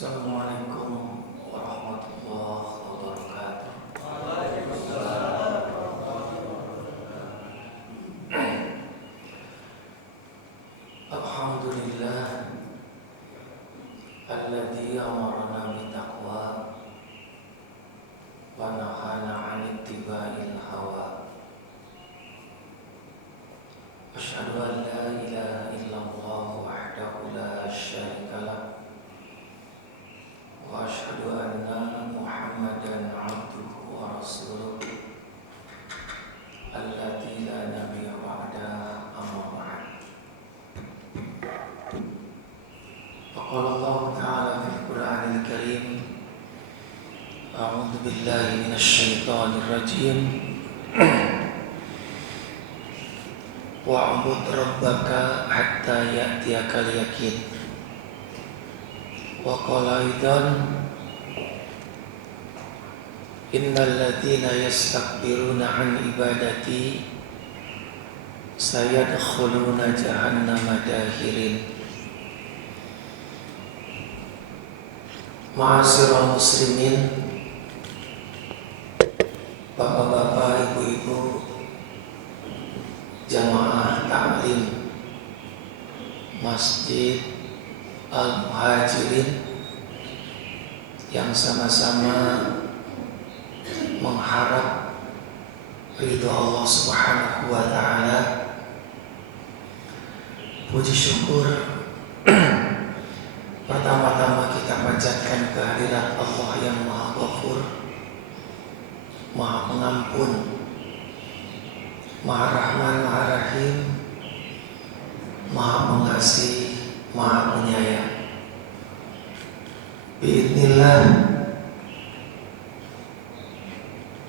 Assalamualaikum warahmatullahi wabarakatuh. Alhamdulillah alladzi amarna bittaqwa wa nahana 'an ittiba'il hawa. Asyhadu an la ilaha illallah wahdahu la syarika lah wa asyhadu anna Muhammadan 'abduhu wa rasuluh alladzi la nabiyya ba'dahu amma ba'd. Qala Allah Ta'ala fil Qur'anil Karim, a'udzu billahi minasy syaithanir rajim. Wa'bud rabbaka hatta ya'tiyakal yaqin. Wa qala aidan innal ladzina yastakbiruna 'an ibadati sayadkhuluna jahannama dakhirin. Ma'asyiral muslimin, bapak-bapak, ibu-ibu, jamaah taklim Masjid Al-Muhajirin yang sama-sama mengharap ridho Allah Subhanahu wa Ta'ala. Puji syukur pertama-tama kita panjatkan kehadirat Allah yang Maha Ghafur, Maha Pengampun, Maha Rahman, Maha Rahim, Maha Pengasih, Maha Penyayang. Biidznillah,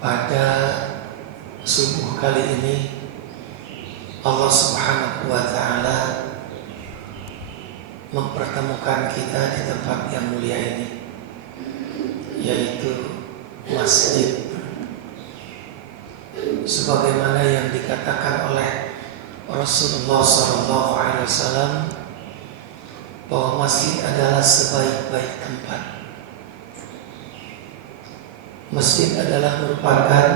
pada subuh kali ini Allah Subhanahu wa Ta'ala mempertemukan kita di tempat yang mulia ini, yaitu masjid. Sebagaimana yang dikatakan oleh Rasulullah SAW, bahwa masjid adalah sebaik-baik tempat. Masjid adalah merupakan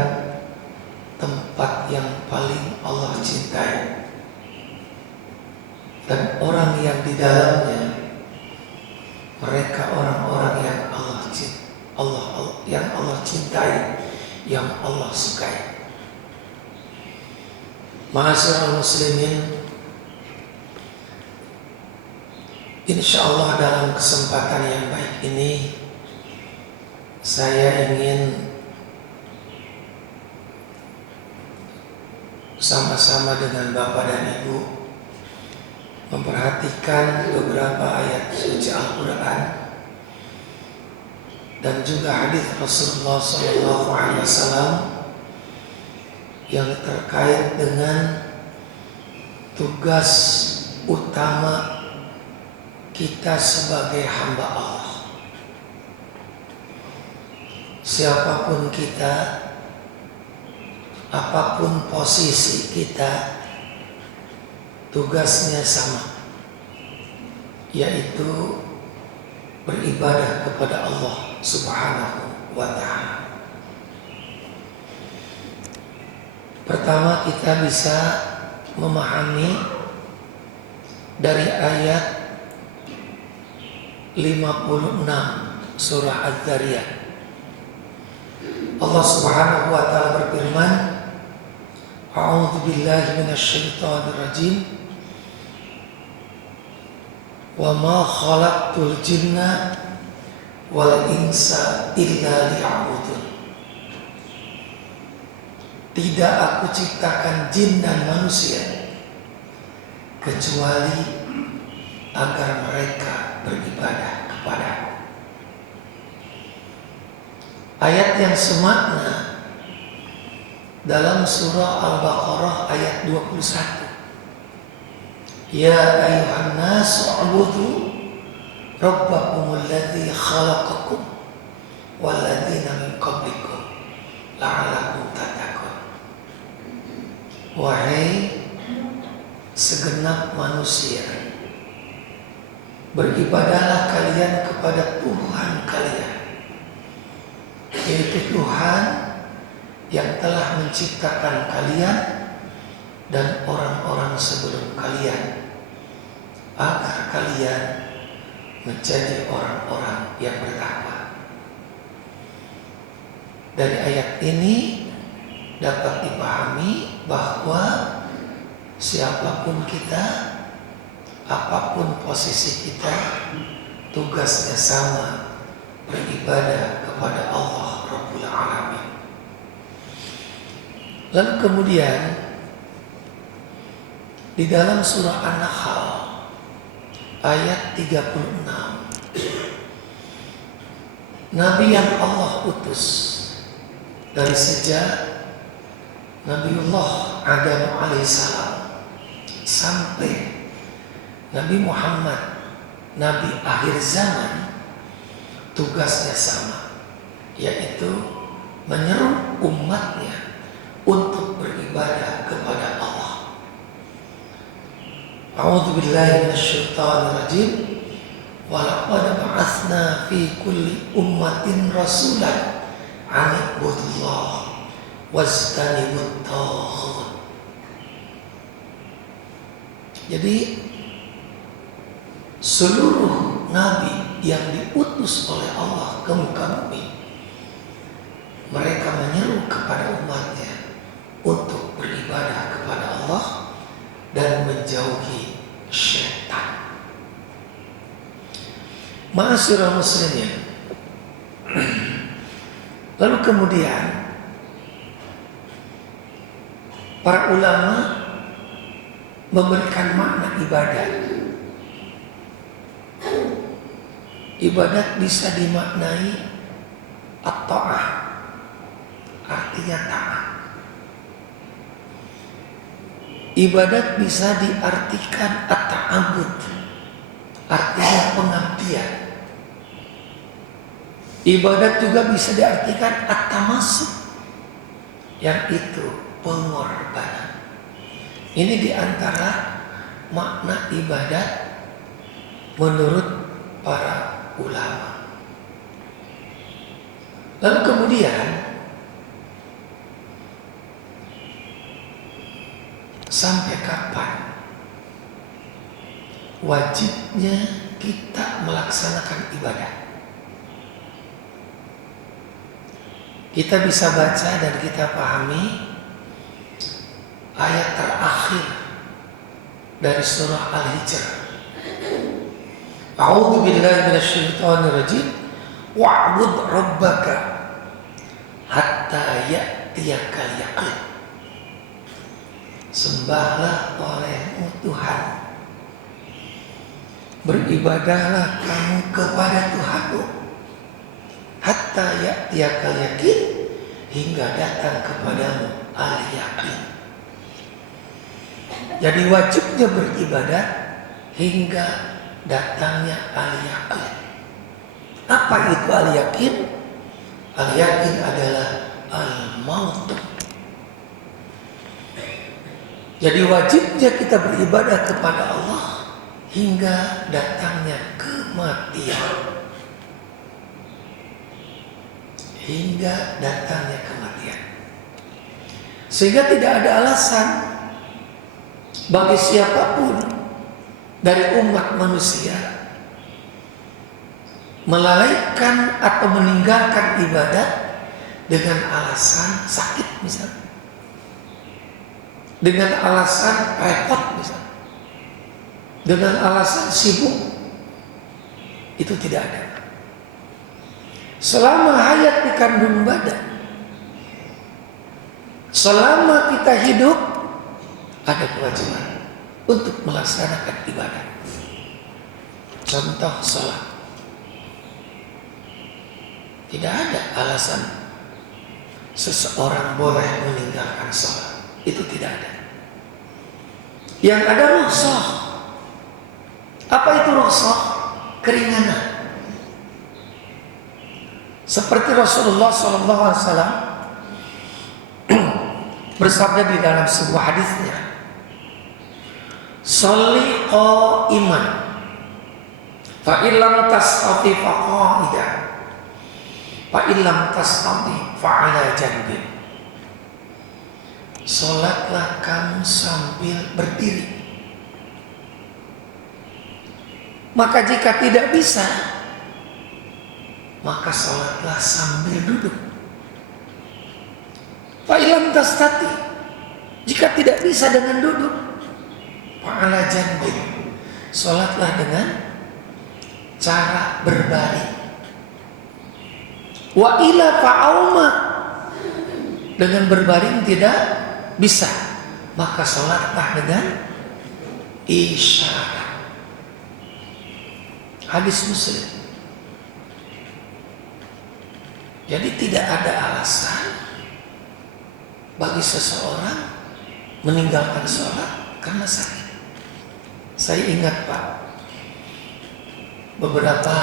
tempat yang paling Allah cintai, dan orang yang di dalamnya mereka orang-orang yang Allah cintai, yang Allah sukai. Ma'asyiral muslimin, insyaallah dalam kesempatan yang baik ini saya ingin sama-sama dengan Bapak dan Ibu memperhatikan beberapa ayat suci Al-Quran dan juga hadis Rasulullah SAW yang terkait dengan tugas utama kita sebagai hamba Allah. Siapapun kita, apapun posisi kita, tugasnya sama, yaitu beribadah kepada Allah Subhanahu wa Ta'ala. Pertama, kita bisa memahami dari ayat 56 surah Az-Zariyat. Allah Subhanahu wa Ta'ala berfirman, a'udzu billahi minasy syaithanir rajim, wa ma khalaqtul jinna wal insa illa liya'budun. Tidak aku ciptakan jin dan manusia kecuali agar mereka beribadah kepadaku. Ayat yang semakna dalam surah Al-Baqarah ayat 21. Ya ayuhan nas u'budu rabbakumul ladzi khalaqakum wal ladzina min qablikum la'allakum tattaqun. Wahai segenap manusia, beribadahlah kalian kepada Tuhan kalian, yaitu Tuhan yang telah menciptakan kalian dan orang-orang sebelum kalian, agar kalian menjadi orang-orang yang bertakwa. Dari ayat ini dapat dipahami bahwa siapapun kita, apapun posisi kita, tugasnya sama, beribadah kepada Allah Rabbul Alamin. Lalu kemudian di dalam surah An-Nahl ayat 36, Nabi yang Allah utus dari sejak Nabiullah Adam alaihissalam sampai Nabi Muhammad, Nabi akhir zaman, tugasnya sama, yaitu menyeru umatnya untuk beribadah kepada Allah. A'udzu billahi minasyaitonir rajim. Wa laqad ba'atsna fi kulli ummatin rasulan an i'budullaha wajtanibut taghut. Jadi seluruh nabi yang diutus oleh Allah ke muka bumi, mereka menyeru kepada umatnya untuk beribadah kepada Allah dan menjauhi syaitan. Ma'asyiral muslimin. Lalu kemudian para ulama memberikan makna ibadah. Ibadat bisa dimaknai at-ta'ah, artinya taat. Ibadat bisa diartikan at-ta'abbud, artinya pengabdian. Ibadat juga bisa diartikan at-tamassuk, yang itu pengorbanan. Ini diantara makna ibadat menurut para ulama. Lalu kemudian sampai kapan wajibnya kita melaksanakan ibadah? Kita bisa baca dan kita pahami ayat terakhir dari surah Al-Hijr. A'udzu billahi minasyaitonir rajim. Wa'bud rabbaka hatta ya'tiyakal yaqin. Sembahlah olehmu Tuhan, beribadahlah kamu kepada Tuhanmu hatta ya'tiyakal yaqin, hingga datang kepadamu al-yaqin. Jadi wajibnya beribadah hingga datangnya al-yaqin. Apa itu al-yaqin? Al-yaqin adalah al-maut. Jadi wajibnya kita beribadah kepada Allah hingga datangnya kematian. Hingga datangnya kematian. Sehingga tidak ada alasan bagi siapapun dari umat manusia melalaikan atau meninggalkan ibadah dengan alasan sakit misalnya, dengan alasan repot misalnya, dengan alasan sibuk. Itu tidak ada. Selama hayat di kandung badan, selama kita hidup, ada kewajiban untuk melaksanakan ibadah. Contoh sholat. Tidak ada alasan seseorang boleh meninggalkan sholat. Itu tidak ada. Yang ada rukhsah. Apa itu rukhsah? Keringanan. Seperti Rasulullah SAW bersabda di dalam sebuah hadisnya, "Sholli qa'iman Fa illam tastati faqa'idan, fa illam tastati fa'ala janbin. Salatlah kamu sambil berdiri. Maka jika tidak bisa, maka salatlah sambil duduk. Fa illam tastati, jika tidak bisa dengan duduk, fa'ala janbin, salatlah dengan cara berbaring. Wa ila fa'auma, dengan berbaring tidak bisa, maka salatlah dengan isyarat. Hadis Muslim. Jadi tidak ada alasan bagi seseorang meninggalkan sholat karena sakit. Saya ingat Pak, beberapa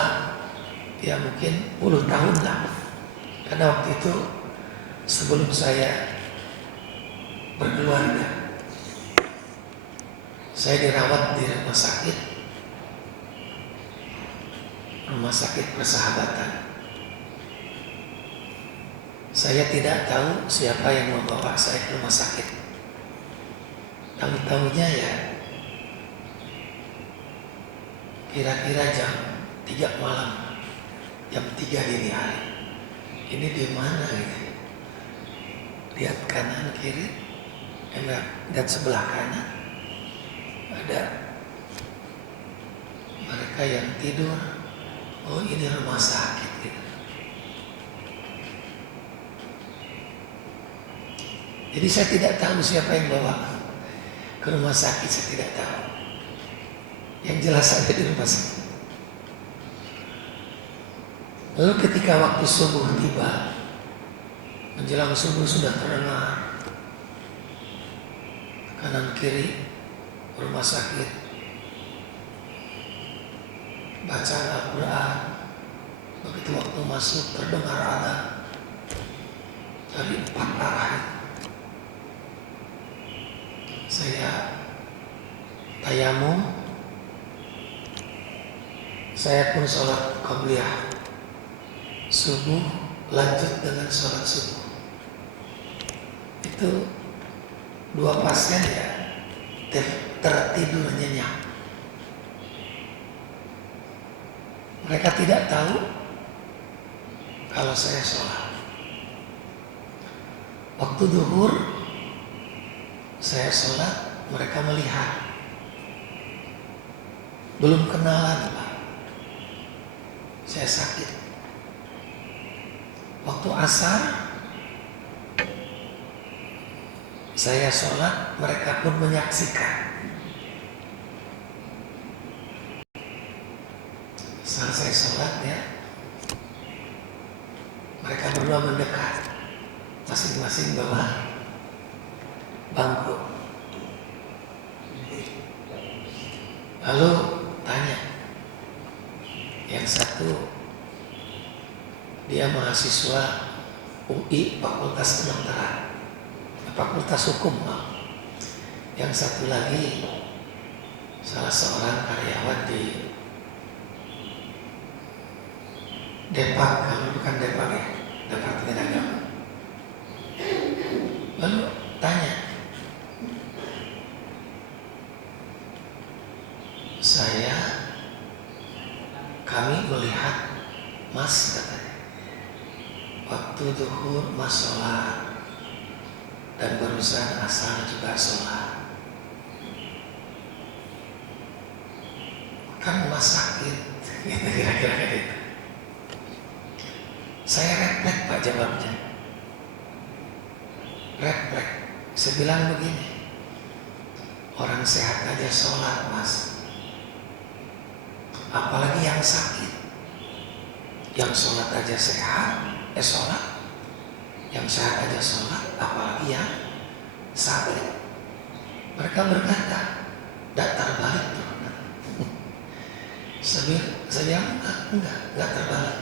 ya mungkin puluh tahun lah, karena waktu itu sebelum saya berkeluarga, saya dirawat di rumah sakit Persahabatan. Saya tidak tahu siapa yang membawa saya ke rumah sakit. Tahu-tahunya ya kira-kira jam 3 malam, jam 3 dini hari. Ini di mana gitu? Lihat kanan kiri, lihat sebelah kanan ada mereka yang tidur. Oh, ini rumah sakit gitu. Jadi saya tidak tahu siapa yang bawa ke rumah sakit, saya tidak tahu. Yang jelas ada di rumah sakit. Lalu ketika waktu subuh tiba, menjelang subuh sudah terdengar kanan kiri rumah sakit baca Al-Quran. Begitu waktu masuk terdengar adzan dari 4 arah. Saya tayamum, saya pun sholat qabliyah subuh, lanjut dengan sholat subuh. Itu 2 pasien ya tertidur nyenyak. Mereka tidak tahu kalau saya sholat. Waktu zuhur saya sholat, mereka melihat. Belum kenalan Pak, saya sakit. Waktu asar saya sholat, mereka pun menyaksikan. Saat saya sholat ya, mereka berdua mendekat, masing-masing bawa bangku. Lalu tanya, yang satu dia mahasiswa UI Fakultas Kedokteran, Fakultas Hukum. Yang satu lagi salah seorang karyawan di Depak, kalau bukan Depak ya, Departemen Agama. Lalu tanya, kami melihat Mas katanya, waktu zuhur Mas sholat dan barusan asar juga sholat. Kan Mas sakit, gitu kira-kira gitu. Saya refleks Pak jawabnya. Refleks. Saya bilang begini, orang sehat aja sholat Mas, apalagi yang sakit. Yang sholat aja sehat, sholat. Yang sehat aja sholat, apalagi yang sakit. Mereka berkata, datar balik tuh. Saya enggak terbalik.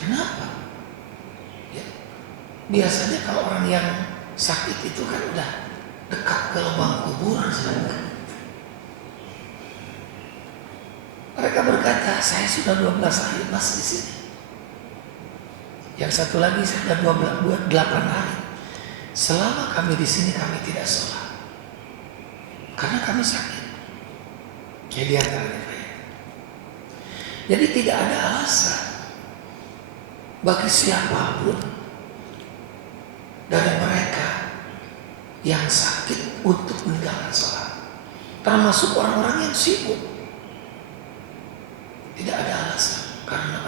Kenapa? Ya, biasanya kalau orang yang sakit itu kan udah dekat ke lubang kubur. Mereka berkata, saya sudah 12 hari mas di sini. Yang satu lagi sudah 8 hari. Selama kami di sini kami tidak sholat karena kami sakit. Jadi Jadi tidak ada alasan bagi siapapun dari mereka yang sakit untuk meninggalkan sholat, termasuk orang-orang yang sibuk. Tidak ada alasan karena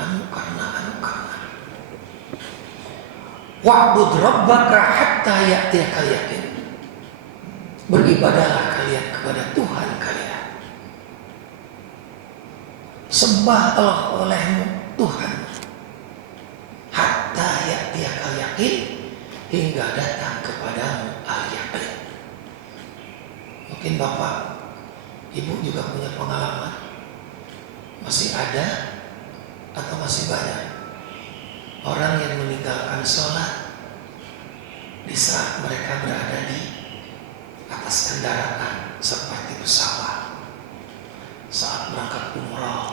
wa'bud rabbaka hatta ya'tiyakal yaqin. Beribadahlah kalian kepada Tuhan kalian. Sembahlah olehmu Tuhan hatta ya'tiyakal yaqin, hingga datang kepadamu al-yaqin. Mungkin Bapak Ibu juga punya pengalaman. Masih ada atau masih banyak orang yang meninggalkan sholat di saat mereka berada di atas kendaraan seperti pesawat, saat berangkat umroh,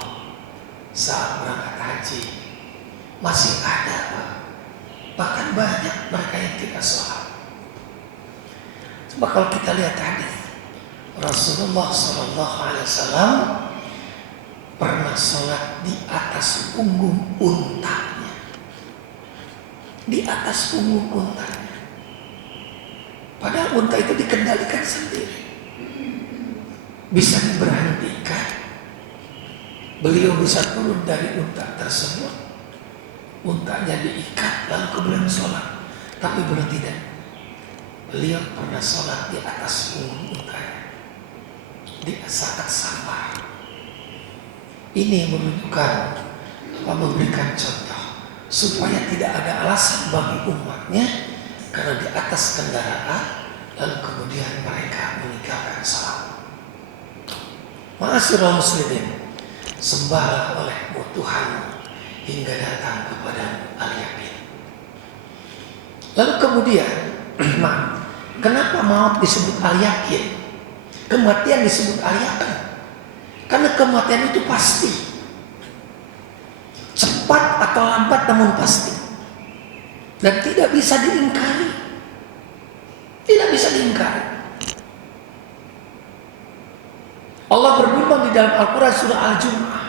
saat berangkat haji. Masih ada Pak. Bahkan banyak mereka yang tidak sholat. Coba kalau kita lihat hadis Rasulullah SAW pernah sholat di atas punggung untanya. Di atas punggung untanya. Padahal unta itu dikendalikan sendiri. Bisa diberhentikan. Beliau bisa turun dari unta tersebut. Untanya diikat lalu kemudian sholat. Tapi beliau tidak. Beliau pernah sholat di atas punggung untanya. Di saat sabar. Ini menunjukkan memberikan contoh supaya tidak ada alasan bagi umatnya karena di atas kendaraan lalu kemudian mereka meninggalkan salat. Ma'asyiral muslimin, sembahlah olehmu Tuhan hingga datang kepada al-yaqin. Lalu kemudian, kenapa maut disebut al-yaqin? Kematian disebut al-yaqin. Karena kematian itu pasti. Cepat atau lambat namun pasti. Dan tidak bisa diingkari. Tidak bisa diingkari. Allah berfirman di dalam Al-Quran surah Al-Jumu'ah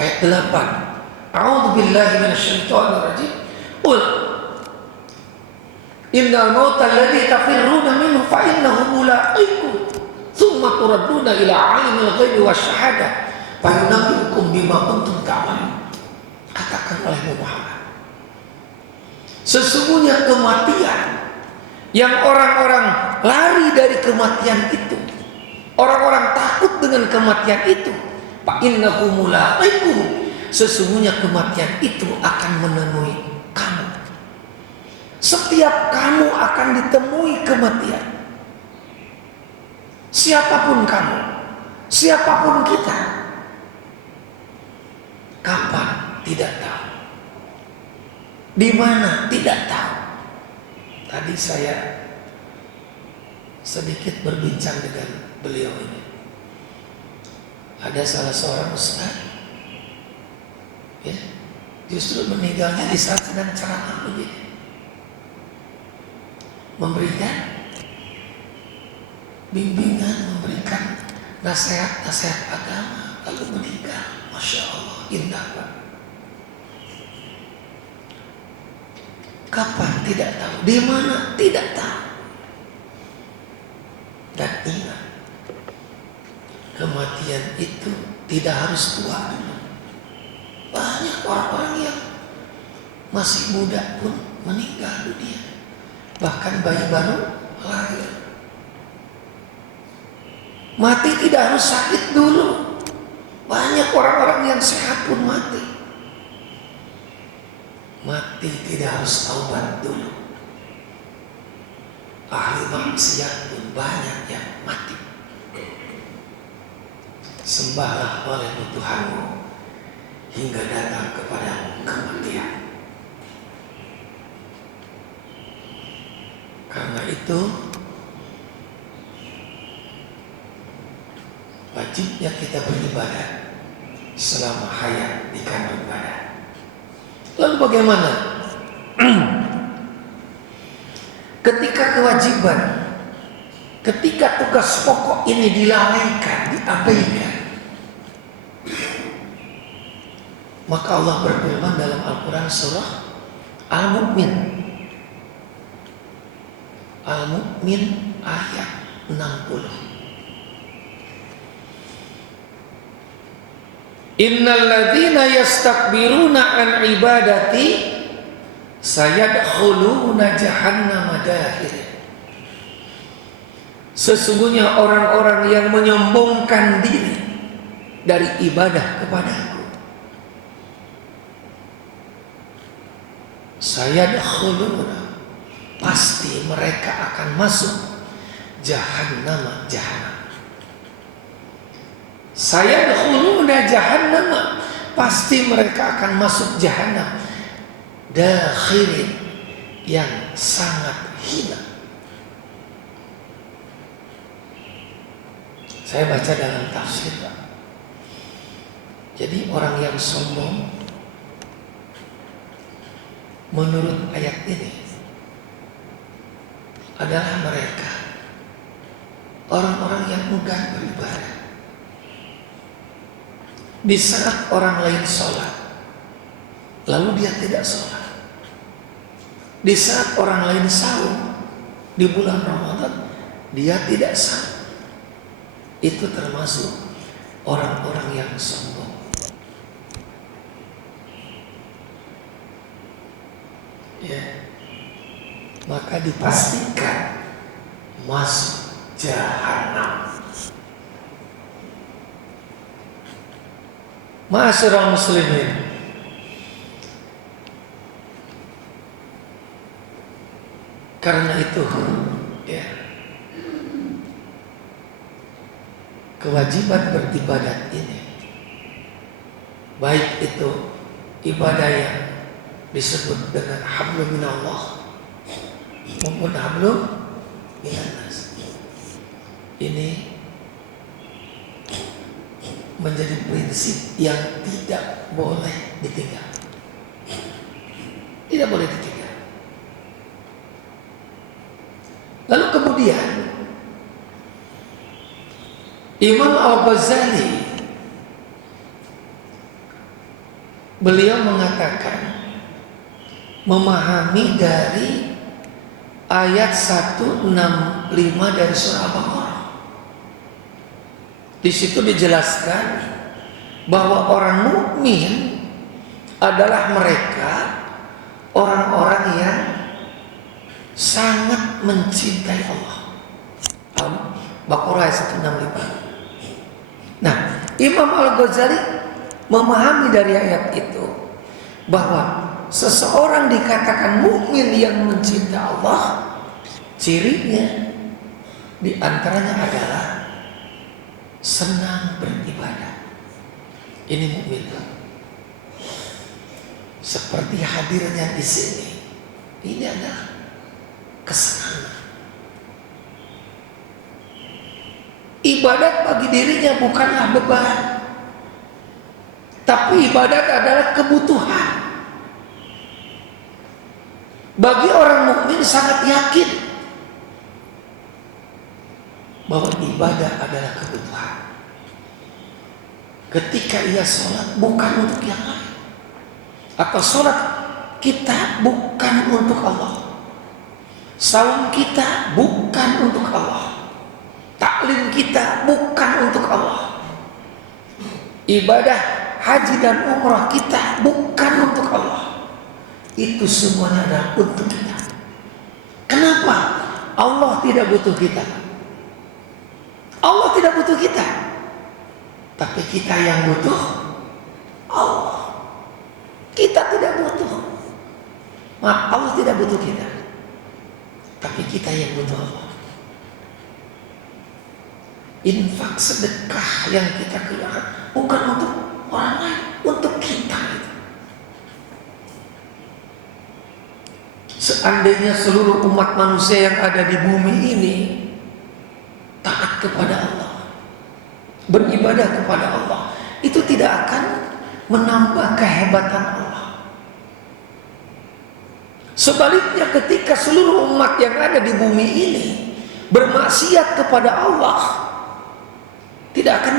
ayat 8. A'udzu billahi minasyaitonir rajim. Qul innal mauta alladzi tafirruna minhu fa innahu mulaqikum. Tsumma turadduna ila 'alimil ghaibi wasyahadah fa yunabbi'ukum bima kuntum ta'malun. Katakan oleh Muhammad, sesungguhnya kematian yang orang-orang lari dari kematian itu, orang-orang takut dengan kematian itu, fa innahu mulaqikum, sesungguhnya kematian itu akan menemui kamu. Setiap kamu akan ditemui kematian. Siapapun kamu, siapapun kita. Kapan? Tidak tahu. Di mana? Tidak tahu. Tadi saya sedikit berbincang dengan beliau ini. Ada salah seorang ustaz, ya, justru meninggalnya di saat sedang ceramah begini, memberikan bimbingan, memberikan nasihat-nasihat agama, lalu meninggal. Masya Allah, indah Pak. Kapan? Tidak tahu. Di mana? Tidak tahu. Dan ingat, kematian itu tidak harus tua dulu. Banyak orang-orang yang masih muda pun meninggal dunia. Bahkan bayi baru lahir. Mati tidak harus sakit dulu. Banyak orang-orang yang sehat pun mati. Mati tidak harus taubat dulu. Ahli maksiat pun banyak yang mati. Sembahlah olehmu Tuhanmu hingga datang kepadamu kematian. Karena itu wajibnya kita beribadah selama hayat di kandung badan. Lalu bagaimana ketika kewajiban, ketika tugas pokok ini dilalaikan, diabaikan? Maka Allah berfirman dalam Al-Quran surah Al-Mu'min, Al-Mu'min ayat 60. Innal ladzina yastakbiruna an ibadati sayadkhuluna jahannama dakhirin. Sesungguhnya orang-orang yang menyombongkan diri dari ibadah kepadaku, sayadkhuluna, pasti mereka akan masuk jahannama, jahannam. Sayadkhuluna jahannama, pasti mereka akan masuk jahannam, dakhirin, yang sangat hina. Saya baca dalam tafsir, Pak. Jadi orang yang sombong menurut ayat ini adalah mereka orang-orang yang enggan beribadah. Di saat orang lain sholat, lalu dia tidak sholat. Di saat orang lain saum di bulan Ramadan, dia tidak saum. Itu termasuk orang-orang yang sombong. Ya, maka dipastikan masuk jahanam. Ma'asyiral muslimin, karena itu ya, kewajiban beribadat ini, baik itu ibadah yang disebut dengan hablum minallah maupun hablum minannas, ini menjadi prinsip yang tidak boleh ditinggal. Tidak boleh ditinggal. Lalu kemudian Imam Al-Ghazali, beliau mengatakan, memahami dari ayat 165 dari surah Al-Baqarah. Di situ dijelaskan bahwa orang mukmin adalah mereka orang-orang yang sangat mencintai Allah. Al-Baqarah ayat 165. Nah, Imam Al-Ghazali memahami dari ayat itu bahwa seseorang dikatakan mukmin yang mencintai Allah, cirinya diantaranya adalah senang beribadah. Ini mukmin. Seperti hadirnya di sini, ini adalah kesenangan. Ibadat bagi dirinya bukanlah beban, tapi ibadat adalah kebutuhan. Bagi orang mukmin sangat yakin bahwa ibadah adalah kebutuhan. Ketika ia sholat bukan untuk yang lain, atau sholat kita bukan untuk Allah, saum kita bukan untuk Allah, taklim kita bukan untuk Allah, ibadah haji dan umrah kita bukan untuk Allah. Itu semuanya adalah untuk kita. Kenapa? Allah tidak butuh kita. Allah tidak butuh kita, tapi kita yang butuh Allah. Kita tidak butuh. Maaf, Allah tidak butuh kita, tapi kita yang butuh Allah. Infak, sedekah yang kita keluarkan bukan untuk orang lain, untuk kita. Seandainya seluruh umat manusia yang ada di bumi ini taat kepada Allah, beribadah kepada Allah, itu tidak akan menambah kehebatan Allah. Sebaliknya ketika seluruh umat yang ada di bumi ini bermaksiat kepada Allah, tidak akan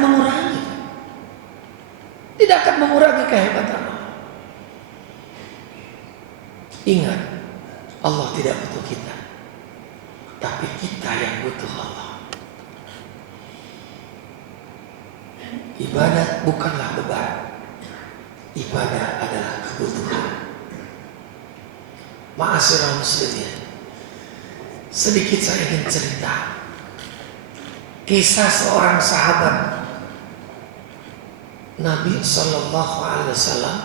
mengurangi kehebatan Allah. Ingat, Allah tidak butuh kita, tapi kita yang butuh Allah. Ibadat bukanlah beban, ibadah adalah kebutuhan. Ma'asyiral muslimin, sedikit saya ingin cerita kisah seorang sahabat Nabi Sallallahu Alaihi Wasallam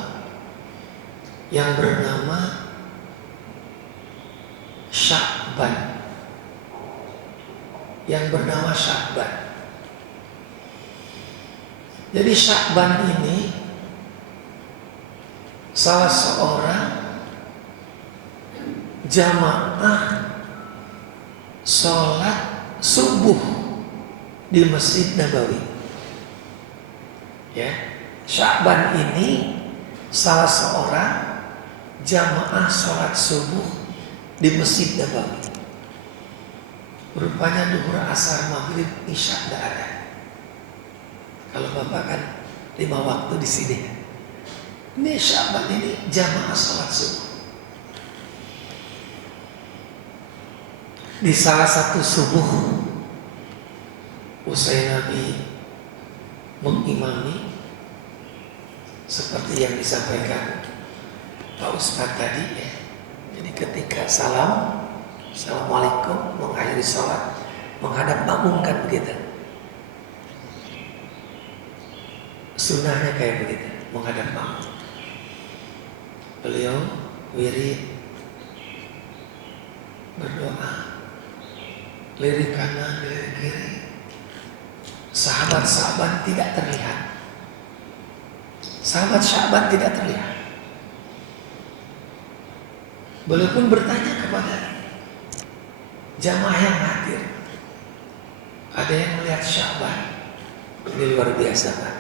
yang bernama Sya'ban. Jadi Sya'ban ini salah seorang jamaah sholat subuh di Masjid Nabawi. Ya, Sya'ban ini salah seorang jamaah sholat subuh di Masjid Nabawi. Rupanya duhur, asar, maghrib, isya tidak ada. Kalau Bapak kan 5 waktu di sini. Ini Sya'ban ini jamaah sholat subuh. Di salah satu subuh, usai Nabi mengimami seperti yang disampaikan Pak Ustadz tadi, ya. Jadi ketika Assalamualaikum, mengakhiri sholat, menghadap makmum kan begitu. Sunnahnya kayak begitu, menghadap makmum. Beliau wirid, berdoa, lirik kanan, lirik kiri. Sahabat-sahabat tidak terlihat. Sahabat Sya'ban tidak terlihat. Beliau pun bertanya kepada jamaah yang hadir, ada yang melihat Sya'ban? Ini luar biasa, Pak.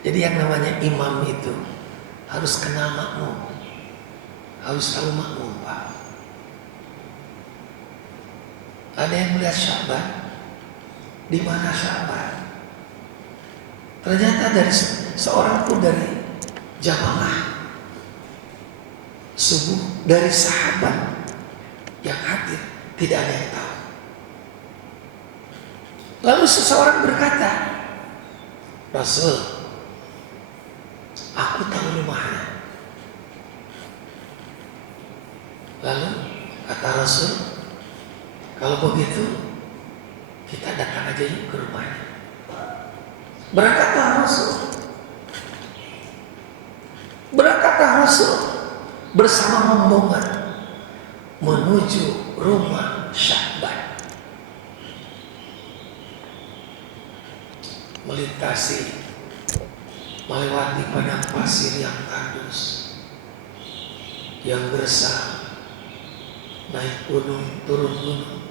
Jadi yang namanya imam itu harus kenal makmum, harus tahu makmum, Pak. Ada yang melihat Sya'ban? Di mana Sya'ban? Ternyata dari seorang pun dari jamaah subuh, dari sahabat yang hadir, tidak ada yang tahu. Lalu seseorang berkata, Rasul, aku tahu rumahnya. Lalu kata Rasul, kalau begitu kita datang aja yuk ke rumahnya. Berangkatlah Rasul bersama rombongan menuju rumah Sya'ban. Melewati padang pasir yang tandus, yang gersang, naik gunung, turun gunung.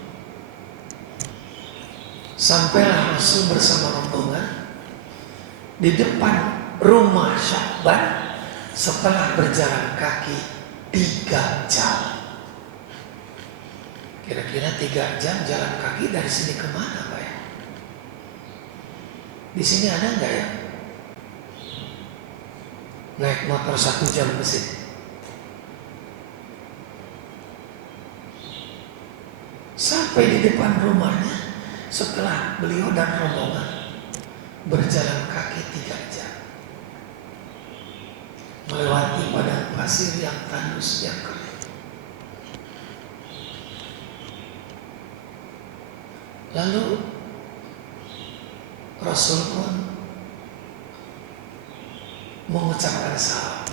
Sampailah Rasul bersama rombongan di depan rumah Sya'ban setelah berjalan kaki 3 jam. Kira-kira 3 jam jalan kaki dari sini kemana, Pak ya? Di sini ada nggak ya? Naik motor 1 jam ke sini. Sampai di depan rumahnya setelah beliau dan rombongan berjalan kaki 3 jam, melewati padang pasir yang tandus, yang kering. Lalu Rasul pun mengucapkan salam.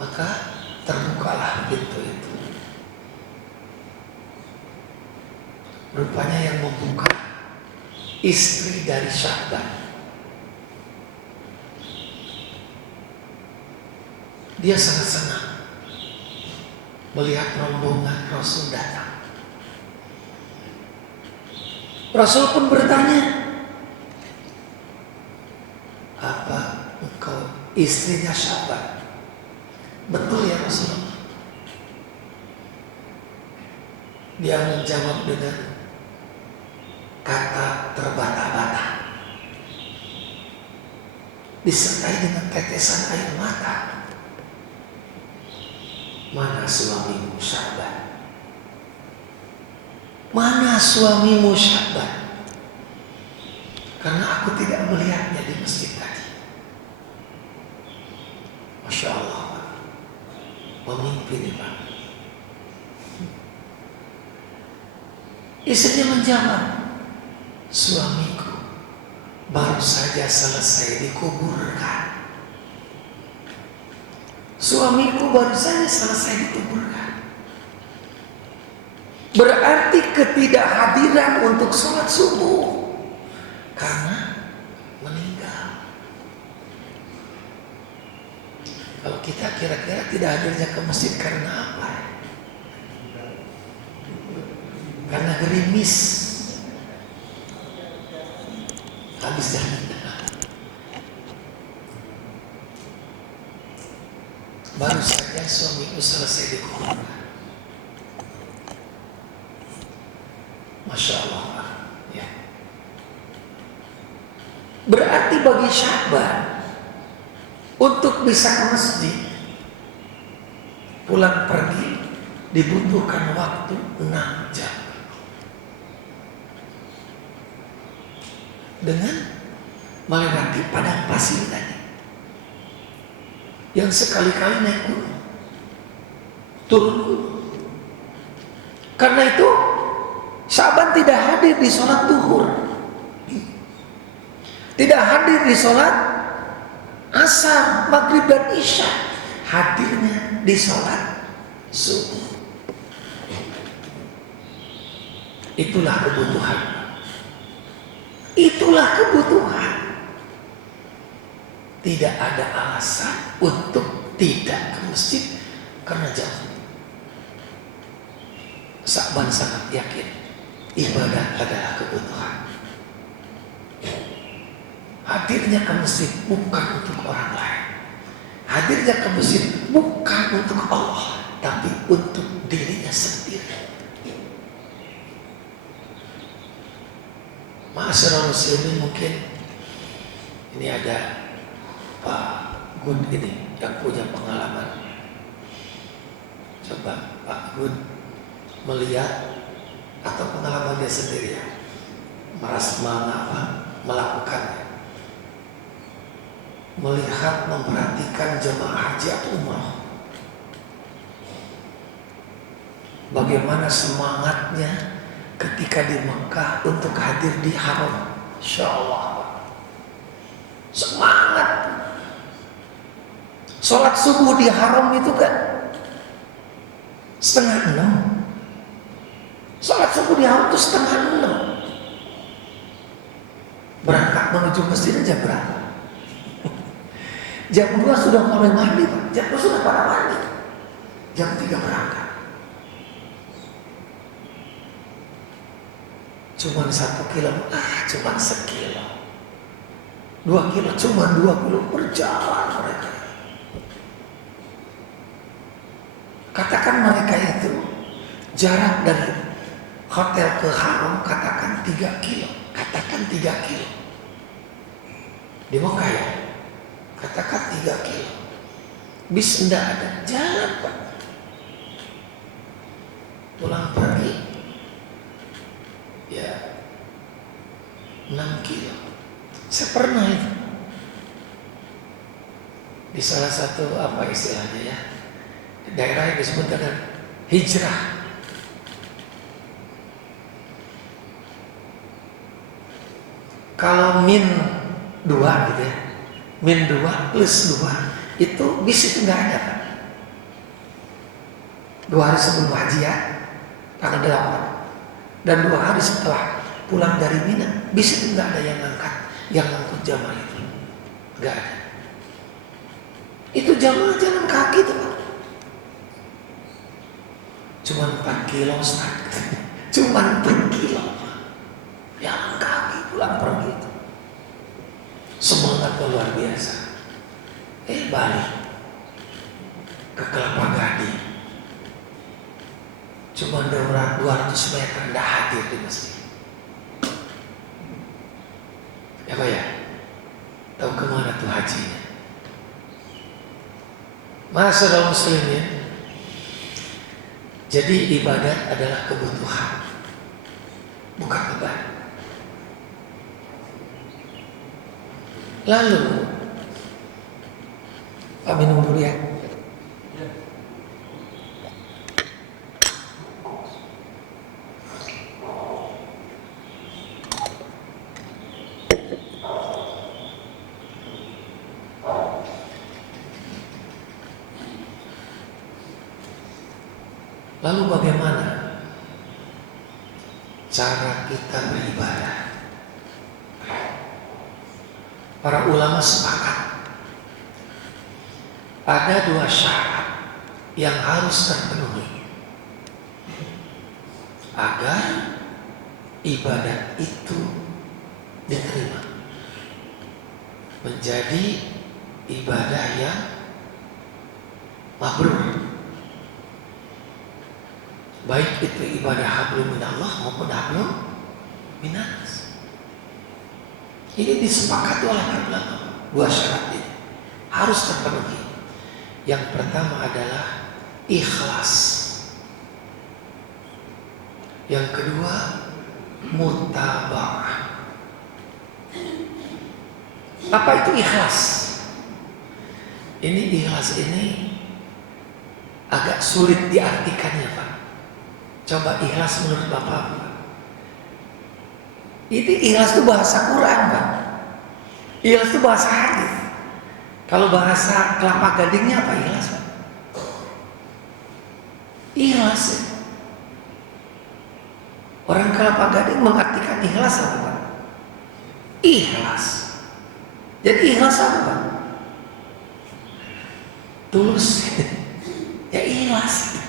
Maka terbukalah pintu itu. Rupanya yang membuka istri dari Sya'ban. Dia sangat senang melihat rombongan Rasul datang. Rasul pun bertanya, apa istrinya Sya'ban. Betul ya Rasulullah? Dia menjawab dengan kata terbata-bata, disertai dengan tetesan air mata. Mana suamimu Sya'ban? Mana suamimu Sya'ban? Karena aku tidak melihatnya di masjid tadi. Masya Allah, pemimpin Pak. Istrinya menjawab, suamiku baru saja selesai dikuburkan. Suamiku baru saja selesai dikuburkan. Berarti ketidakhadiran untuk sholat subuh karena meninggal. Kalau kita kira-kira tidak hadirnya ke masjid karena apa? Karena gerimis, habis jalan. Baru saja suamiku selesai dikuburkan. Masya Allah ya. Berarti bagi Sya'ban untuk bisa ke masjid pulang pergi dibutuhkan waktu 6 jam. Dengan melewati padang pasir tadi yang sekali-kali naik gunung, turun gunung. Karena itu Sya'ban tidak hadir di sholat duhur, tidak hadir di sholat asar, maghrib dan isya. Hadirnya di sholat subuh. Itulah kebutuhan. Itulah kebutuhan. Tidak ada alasan untuk tidak ke masjid karena jauh. Sya'ban sangat yakin ibadah adalah kebutuhan. Hadirnya ke masjid bukan untuk orang lain. Hadirnya ke masjid bukan untuk Allah, tapi untuk dirinya sendiri. Ma'asyiral muslimin, mungkin ini ada Pak Gun ini yang punya pengalaman. Coba Pak Gun melihat atau pengalaman dia sendiri ya, melakukannya, melihat, memperhatikan jemaah haji atau umrah, bagaimana semangatnya ketika di Mekah untuk hadir di haram. Insya Allah semangat. Sholat subuh di haram itu kan 5:30. Sholat subuh di haram itu 5:30. Berangkat menuju masjid jam berapa? Jam 2 sudah mulai mandi Pak. Jam 2 sudah pada mandi. Jam 3 berangkat. Cuman 1 kilo, cuman sekilo. 2 kilo, cuman 2 kilo berjalan mereka. Katakan mereka itu jarak dari hotel ke haram, katakan 3 kilo. Katakan 3 kilo. Di Mekah ya, katakan 3 kilo. Bis enggak ada, jalan Pak. Pulang pergi ya 6 kilo. Saya pernah itu di salah satu apa istilahnya ya, daerah yang disebut dengan hijrah. Kalau min 2 gitu ya, min 2 plus 2 itu bis itu nggak ada Pak. 2 hari sebelum haji ya, tanggal 8, dan 2 hari setelah pulang dari Mina, bis itu nggak ada yang ngangkut jamaah itu, nggak ada. Itu jamaah jalan kaki tuh Pak. Cuman 4 kilo Ustaz. Cuman 4 kilo Pak. Jalan kaki pulang pergi itu. Semangatnya luar biasa. balik ke Kelapa Gading. Cuma 200 meter nggak hadir di masjid. Ya Pak ya? Tahu kemana tuh hajinya? Masyaallah muslimin. Jadi ibadat adalah kebutuhan, bukan beban. Lalu, Pak minum dulu ya. Lalu bagaimana cara kita beribadah? Para ulama sepakat ada 2 syarat yang harus terpenuhi agar ibadah itu diterima, menjadi ibadah yang mabrur. Baik itu ibadah hablum minallah maupun hablum minnas. Ini disepakati oleh para ulama. 2 syarat ini harus terpenuhi. Yang pertama adalah ikhlas. Yang kedua mutaba'ah. Apa itu ikhlas? Ini ikhlas ini agak sulit diartikannya Pak. Coba ikhlas menurut Bapak Pak. Ini ikhlas itu bahasa Quran Pak. Ikhlas itu bahasa hadis. Kalau bahasa Kelapa Gadingnya apa ikhlas Pak? Ikhlas ya. Orang Kelapa Gading mengartikan ikhlas apa Pak? Ikhlas. Jadi ikhlas apa Pak? Tulus. Ya ikhlas.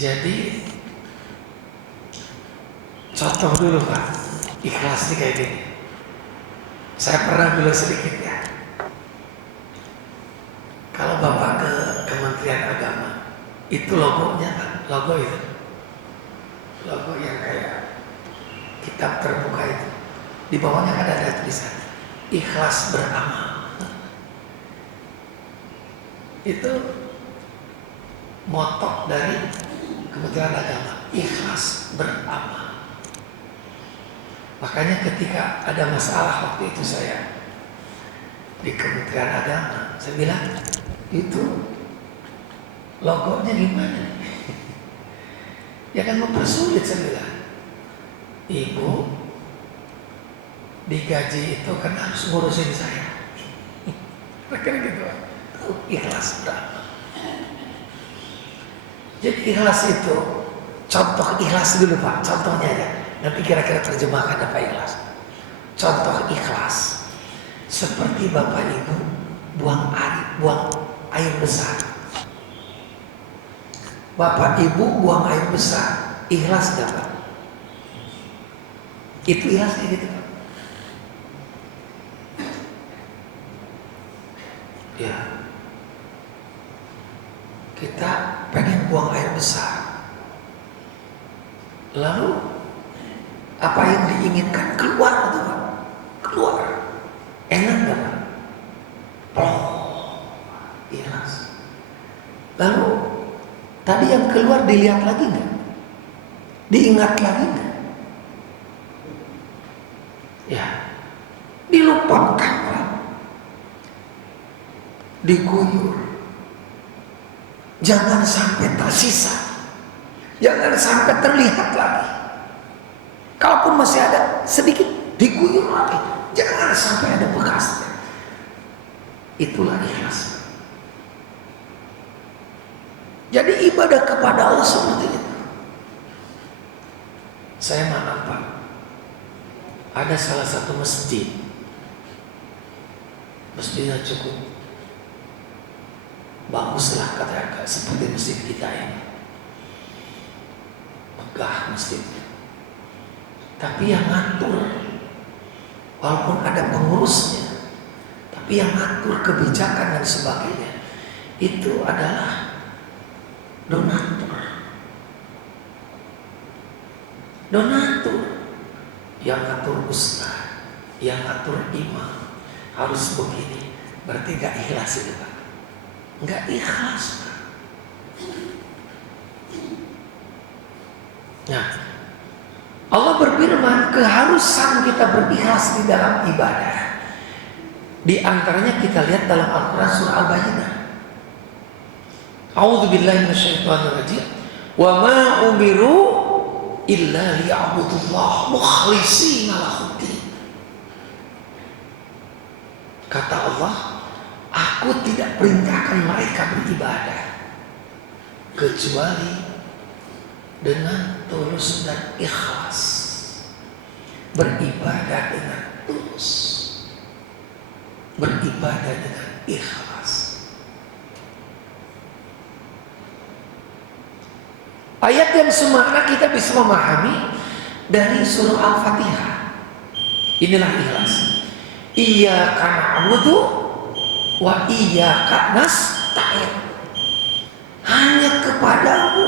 Jadi contoh dulu Pak, ikhlas nih kayak gini. Saya pernah dulu sedikit ya. Kalau Bapak ke Kementerian Agama, itu logonya Pak, logo itu, logo yang kayak kitab terbuka itu. Di bawahnya kan ada tulisan ikhlas beramal. Itu moto dari Kementerian Agama, ikhlas beramal. Makanya ketika ada masalah waktu itu saya di Kementerian Agama, saya bilang itu logonya gimana? Ya kan mempersulit, saya bilang. Ibu digaji itu kan harus ngurusin saya. Kira gitu, ikhlas beramal. Jadi ikhlas itu, contoh ikhlas dulu Pak, contohnya aja. Nanti kira-kira terjemahkan apa ikhlas. Contoh ikhlas, seperti Bapak Ibu buang air besar. Bapak Ibu buang air besar, ikhlas gak Pak? Itu ikhlas kayak gitu Pak. Ya. Kita pengen buang air besar. Lalu apa yang diinginkan keluar tuh Pak? Keluar. Enak gak Pak? Plong. Ikhlas. Lalu tadi yang keluar dilihat lagi nggak? Diingat lagi nggak? Ya. Dilupakan Pak. Diguyur. Jangan sampai tersisa. Jangan sampai terlihat lagi. Kalaupun masih ada sedikit, diguyur lagi. Jangan sampai ada bekasnya. Itulah ikhlas. Jadi ibadah kepada Allah seperti itu. Saya maaf Pak, ada salah satu masjid. Masjidnya cukup baguslah katakan, seperti masjid kita ini. Megah masjidnya. tapi yang ngatur, walaupun ada pengurusnya, tapi yang ngatur kebijakan dan sebagainya itu adalah donatur. Donatur yang ngatur ustaz, yang ngatur imam harus begini, berarti gak ikhlas itu Pak. Gak ikhlas Pak. Nah, Allah berfirman keharusan kita berikhlas di dalam ibadah. Di antaranya kita lihat dalam Al-Quran surah Al-Baqarah. A'udzubillahi minasyaitonirrajim. Wa ma umiru illa liya'budullah mukhlishina lahuddin. Kata Allah, aku tidak perintahkan mereka beribadah kecuali dengan tulus dan ikhlas. Beribadah dengan tulus, beribadah dengan ikhlas. Ayat yang semakna kita bisa memahami dari surah Al-Fatihah. Inilah ikhlas. Iyyaka na'budu wa iyyaka nasta'in. Hanya kepadamu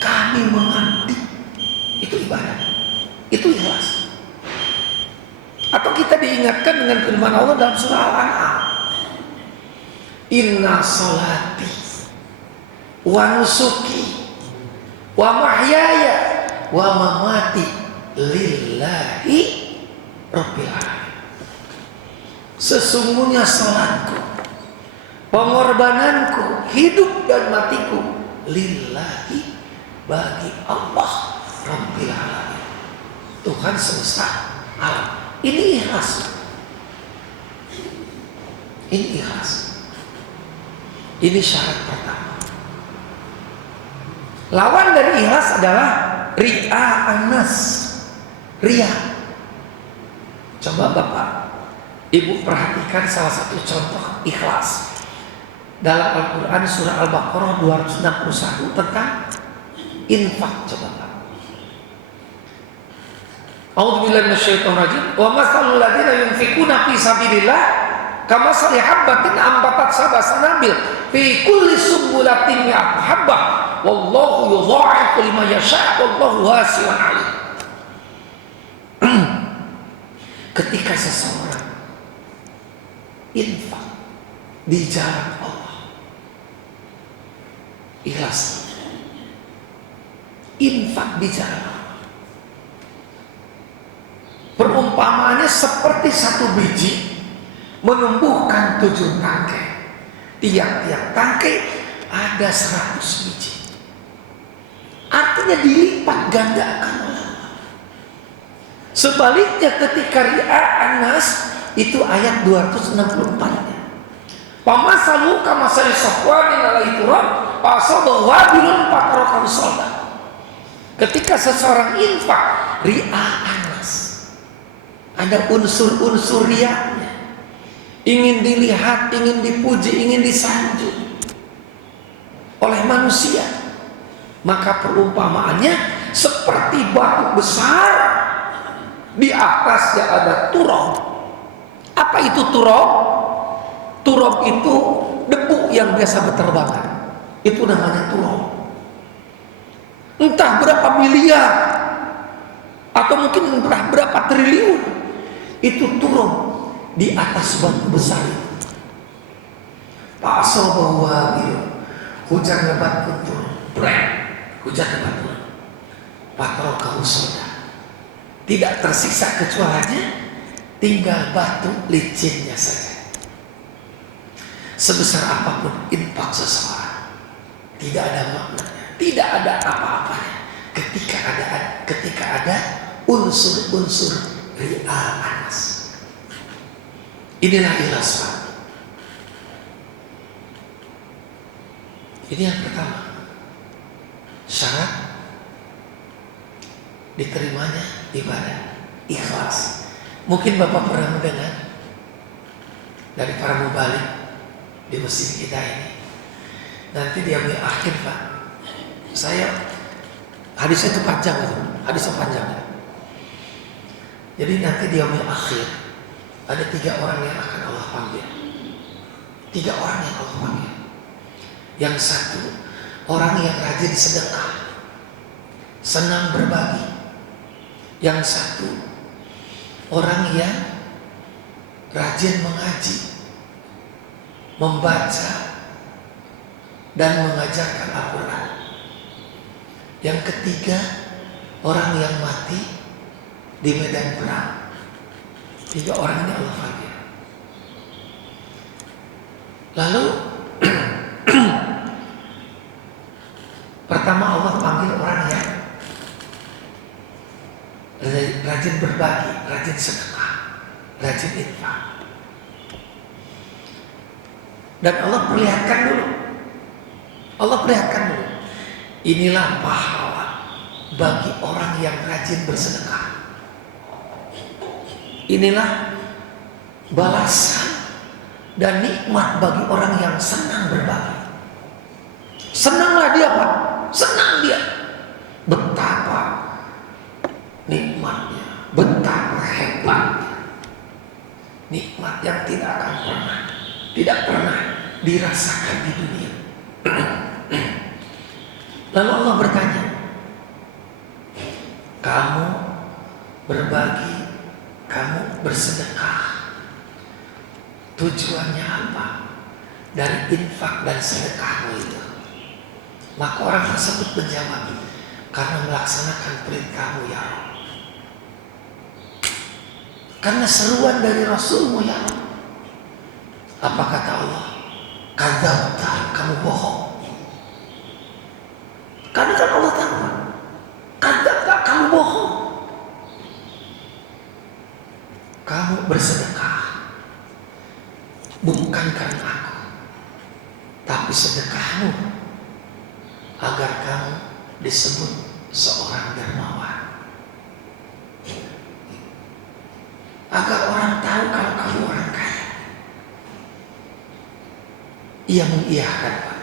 kami mengabdi. Itu ibadah, itu ikhlas. Atau kita diingatkan dengan firman Allah dalam surah Al-An'am, inna salati wa nusuki wa mahyaya wa mamati lillahi rabbil alamin. Sesungguhnya salatku, pengorbananku, hidup dan matiku lillahi, bagi Allah Rabbil Alamin, Tuhan semesta alam. Ini ikhlas. Ini ikhlas. Ini syarat pertama. Lawan dari ikhlas adalah ria'anas, ria. Coba Bapak Ibu perhatikan salah satu contoh ikhlas dalam Al-Quran surah Al-Baqarah 261 tentang infak. Coba Pak. A'udzubillahi minasyaitonir rajim. Wa mathalul ladzina yunfikuna fi sabilillah kamathali habbatin ambatat sab'a sanabil fi kulli sumbulatin mi'atu habbah wallahu yudha'ifu liman yasha' wallahu wasi'un 'alim. Ketika seseorang infak di jalan Allah, ikhlas. Infak di jalan Allah, perumpamaannya seperti satu biji menumbuhkan 7 tangkai. Tiap-tiap tangkai ada 100 biji. Artinya dilipat gandakan oleh Allah. Sebaliknya ketika ria'an nas, itu ayat 264-nya. Pamasalu kamasali safwanin alaihi turab fasabahu wabilun fatarakahu salda. Ketika seseorang infak ria'an nas, ada unsur-unsur riaknya, ingin dilihat, ingin dipuji, ingin disanjung oleh manusia, maka perumpamaannya seperti batu besar, di atasnya ada turab. Apa itu turab? Turab itu debu yang biasa berterbangan. Itu namanya turab. Entah berapa miliar atau mungkin entah berapa triliun, itu turun di atas batu besar itu. Fa'asabahu wabilun, hujan lebat pun turun, hujan lebat turun. Fatarakahu salda, tidak tersiksa kecuali tinggal batu licinnya saja. Sebesar apapun infak seseorang, tidak ada maknanya, tidak ada apa-apanya ketika ada unsur-unsur ria'an nas. Inilah ikhlas Pak. Ini yang pertama, syarat diterimanya ibadah, ikhlas. Mungkin Bapak pernah mendengar dari para mubalik di masjid kita ini. Nanti dia ambil akhir Pak. Saya hadisnya itu panjang itu, hadisnya panjang. Jadi nanti di yaumil akhir ada 3 orang yang akan Allah panggil. 3 orang yang Allah panggil. Yang satu, orang yang rajin sedekah, senang berbagi. Yang satu, orang yang rajin mengaji, membaca dan mengajarkan Al-Quran. Yang ketiga, orang yang mati di medan perang. 3 orang ini Allah panggil. Lalu pertama Allah panggil orang yang rajin berbagi, rajin sedekah, rajin infak. Dan Allah perlihatkan dulu. Inilah pahala bagi orang yang rajin bersedekah. Inilah balasan dan nikmat bagi orang yang senang berbagi. Senanglah dia, Pak. Senang dia. Betapa nikmatnya, betapa hebatnya. Nikmat yang tidak pernah dirasakan di dunia. Lalu Allah bertanya, kamu berbagi, kamu bersedekah, tujuannya apa dari infak dan sedekahmu itu? Maka orang tersebut menjawab, karena melaksanakan perintahmu ya Allah, karena seruan dari Rasulmu ya Allah. Apa kata Allah? Kadzabta, kamu bohong. Karena kan Allah tahu, kadzabta, kamu bohong. Kamu bersedekah bukan karena aku, tapi sedekahmu agar kamu disebut seorang dermawan, agar orang tahu kalau kamu orang kaya. Ia mengiyakan, Pak.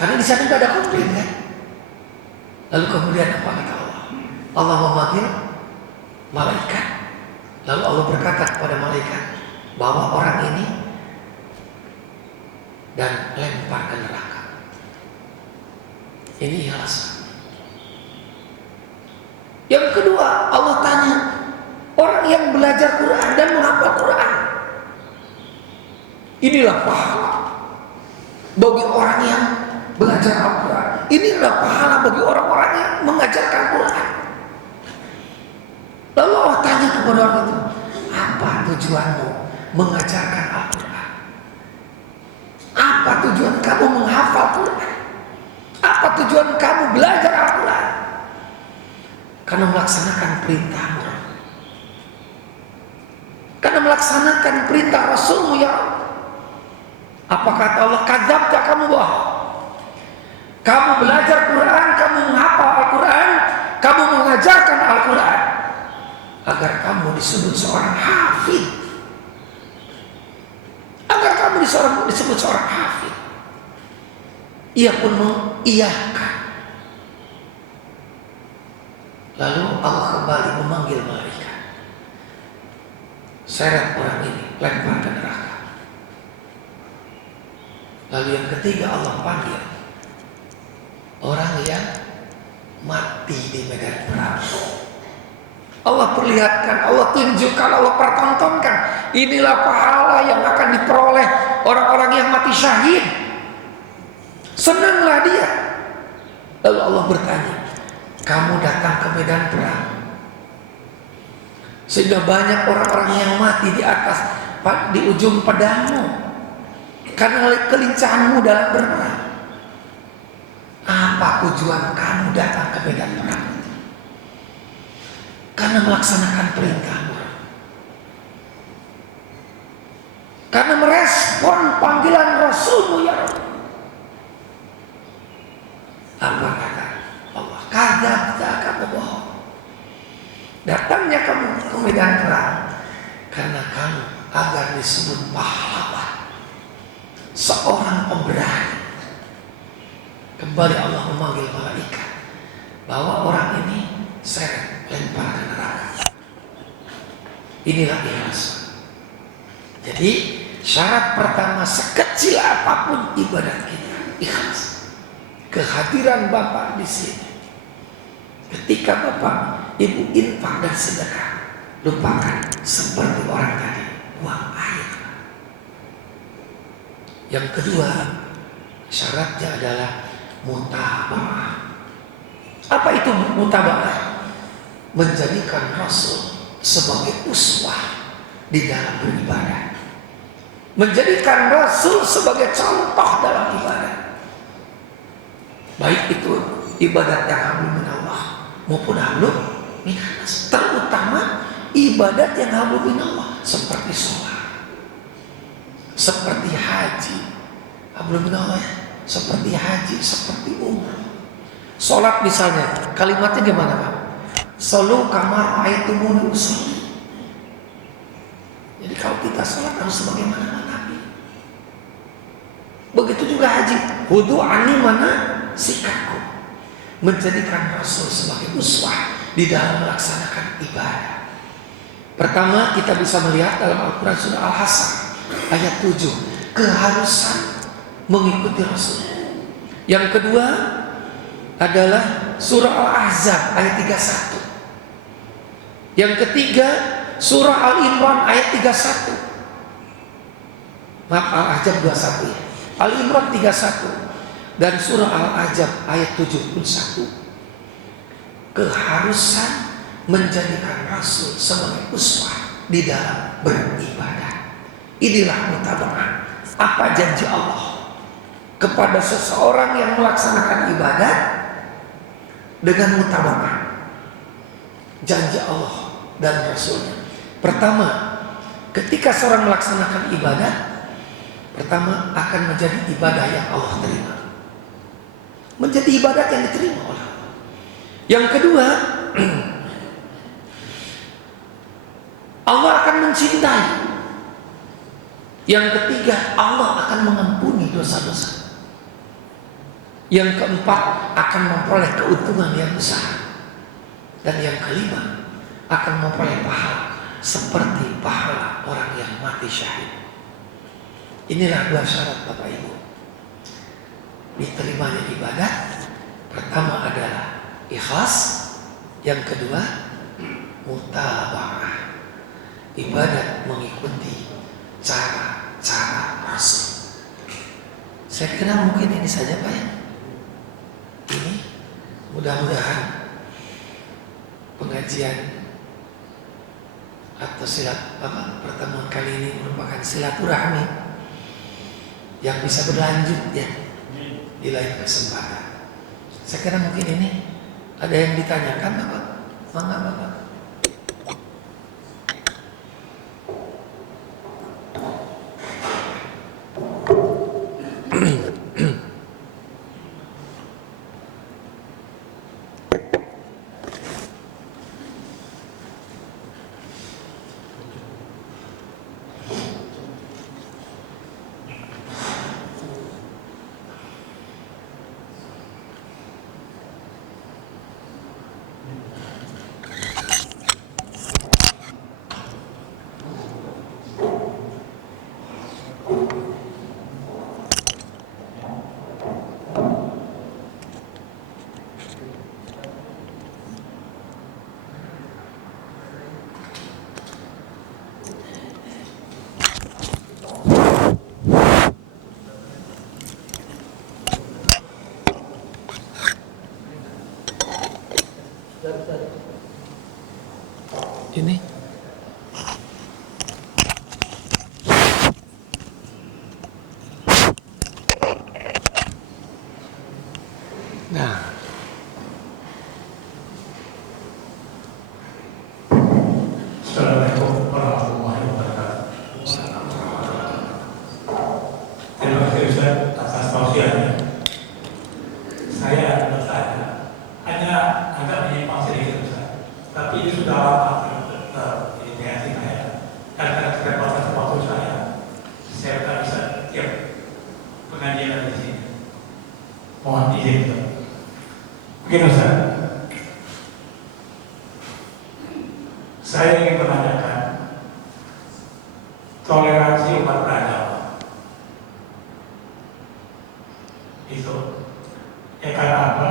Karena di sana tidak ada komplain kan. Lalu kemudian apa kata Allah? Allah memanggil malaikat. Lalu Allah berkata kepada malaikat, bawa orang ini dan lempar ke neraka. Ini alasan. Yang kedua, Allah tanya orang yang belajar Quran dan menghafal Quran. Inilah pahala bagi orang yang belajar Al-Quran. Inilah pahala bagi orang-orang yang mengajarkan Quran. Lalu Allah tanya kepada orang itu, apa tujuanmu mengajarkan Al-Quran? Apa tujuan kamu menghafal Quran? Apa tujuan kamu belajar Al-Quran? Karena melaksanakan perintahmu, karena melaksanakan perintah Rasulmu ya Allah. Apa kata Allah? Kadzabta, kamu bohong. Kamu belajar Quran, kamu menghafal Al-Quran, kamu mengajarkan Al-Quran agar kamu disebut seorang hafid, agar kamu disebut seorang hafid. Ia pun mengiyakan. Lalu Allah kembali memanggil malaikat, seret orang ini, lempar ke neraka. Lalu yang ketiga Allah panggil orang yang mati di medan perang. Allah perlihatkan, Allah tunjukkan, Allah pertontonkan. Inilah pahala yang akan diperoleh orang-orang yang mati syahid. Senanglah dia. Lalu Allah bertanya, kamu datang ke medan perang sehingga banyak orang-orang yang mati di atas, di ujung pedangmu karena kelincahanmu dalam berperang. Apa tujuan kamu datang ke medan perang? Karena melaksanakan perintahmu, karena merespon panggilan Rasulmu ya Allah. Apa kata Allah? Kadzabta, kamu bohong. Datangnya kamu ke medan perang karena kamu agar disebut pahlawan, seorang pemberani. Kembali Allah memanggil malaikat, bawa orang ini seret, lempar ke neraka. Inilah ikhlas. Jadi syarat pertama sekecil apapun ibadat kita, ikhlas. Kehadiran Bapak di sini. Ketika Bapak, Ibu infak dan sedekah, lupakan seperti orang tadi buang air. Yang kedua, syaratnya adalah mutaba'ah. Apa itu mutaba'ah? Menjadikan Rasul sebagai uswah di dalam beribadah. Menjadikan Rasul sebagai contoh dalam ibadah. Baik itu ibadat yang hablum min Allah maupun hablum min nas. Terutama ibadat yang hablum min Allah seperti sholat, seperti haji. Hablum min Allah ya, seperti haji, seperti umrah. Sholat misalnya, kalimatnya gimana Pak? Solu kamar aitumuni usolli. Jadi kalau kita sholat harus sebagaimana Nabi. Begitu juga haji. Wudu ani mana sikapku. Menjadikan Rasul sebagai uswah di dalam melaksanakan ibadah. Pertama kita bisa melihat dalam Al-Quran surah Al-Hasan ayat 7 keharusan mengikuti Rasul. Yang kedua adalah surah Al-Ahzab ayat 31. Yang ketiga surah Al-Imran ayat 31. Maaf, Al-Ahzab 21 ya. Al-Imran 31 dan surah Al-Ahzab ayat 71. Keharusan menjadikan Rasul sebagai uswah di dalam beribadah. Inilah mutaba'ah. Apa janji Allah kepada seseorang yang melaksanakan ibadah dengan mutaba'ah? Janji Allah dan Rasulnya. Pertama, ketika seorang melaksanakan ibadah, pertama akan menjadi ibadah yang Allah terima. Menjadi ibadat yang diterima oleh Allah. Yang kedua, Allah akan mencintai. Yang ketiga, Allah akan mengampuni dosa-dosa. Yang keempat, akan memperoleh keuntungan yang besar. Dan yang kelima, akan memperoleh pahala seperti pahala orang yang mati syahid. Inilah dua syarat Bapak Ibu diterimanya ibadah. Pertama adalah ikhlas. Yang kedua mutaba'ah. Ibadat mengikuti cara-cara Rasul. Saya kira mungkin ini saja Pak ya. Ini mudah-mudahan pengajian atau pertemuan kali ini merupakan silaturahmi yang bisa berlanjut ya di lain kesempatan. Saya kira mungkin ini ada yang ditanyakan Bapak. Mangga Bapak. Ini nah Assalamualaikum warahmatullahi wabarakatuh. Terima kasih Ustaz atas tausiahnya. Saya bertanya, hanya agak menyimpang sedikit Ustaz, tapi ini sudah lama ini hati saya. Karena keterbatasan waktu saya tak bisa tiap pengajian di sini. Mohon izin Ustaz. Begini Ustaz, saya ingin menanyakan toleransi umat beragama. Itu ya karena apa?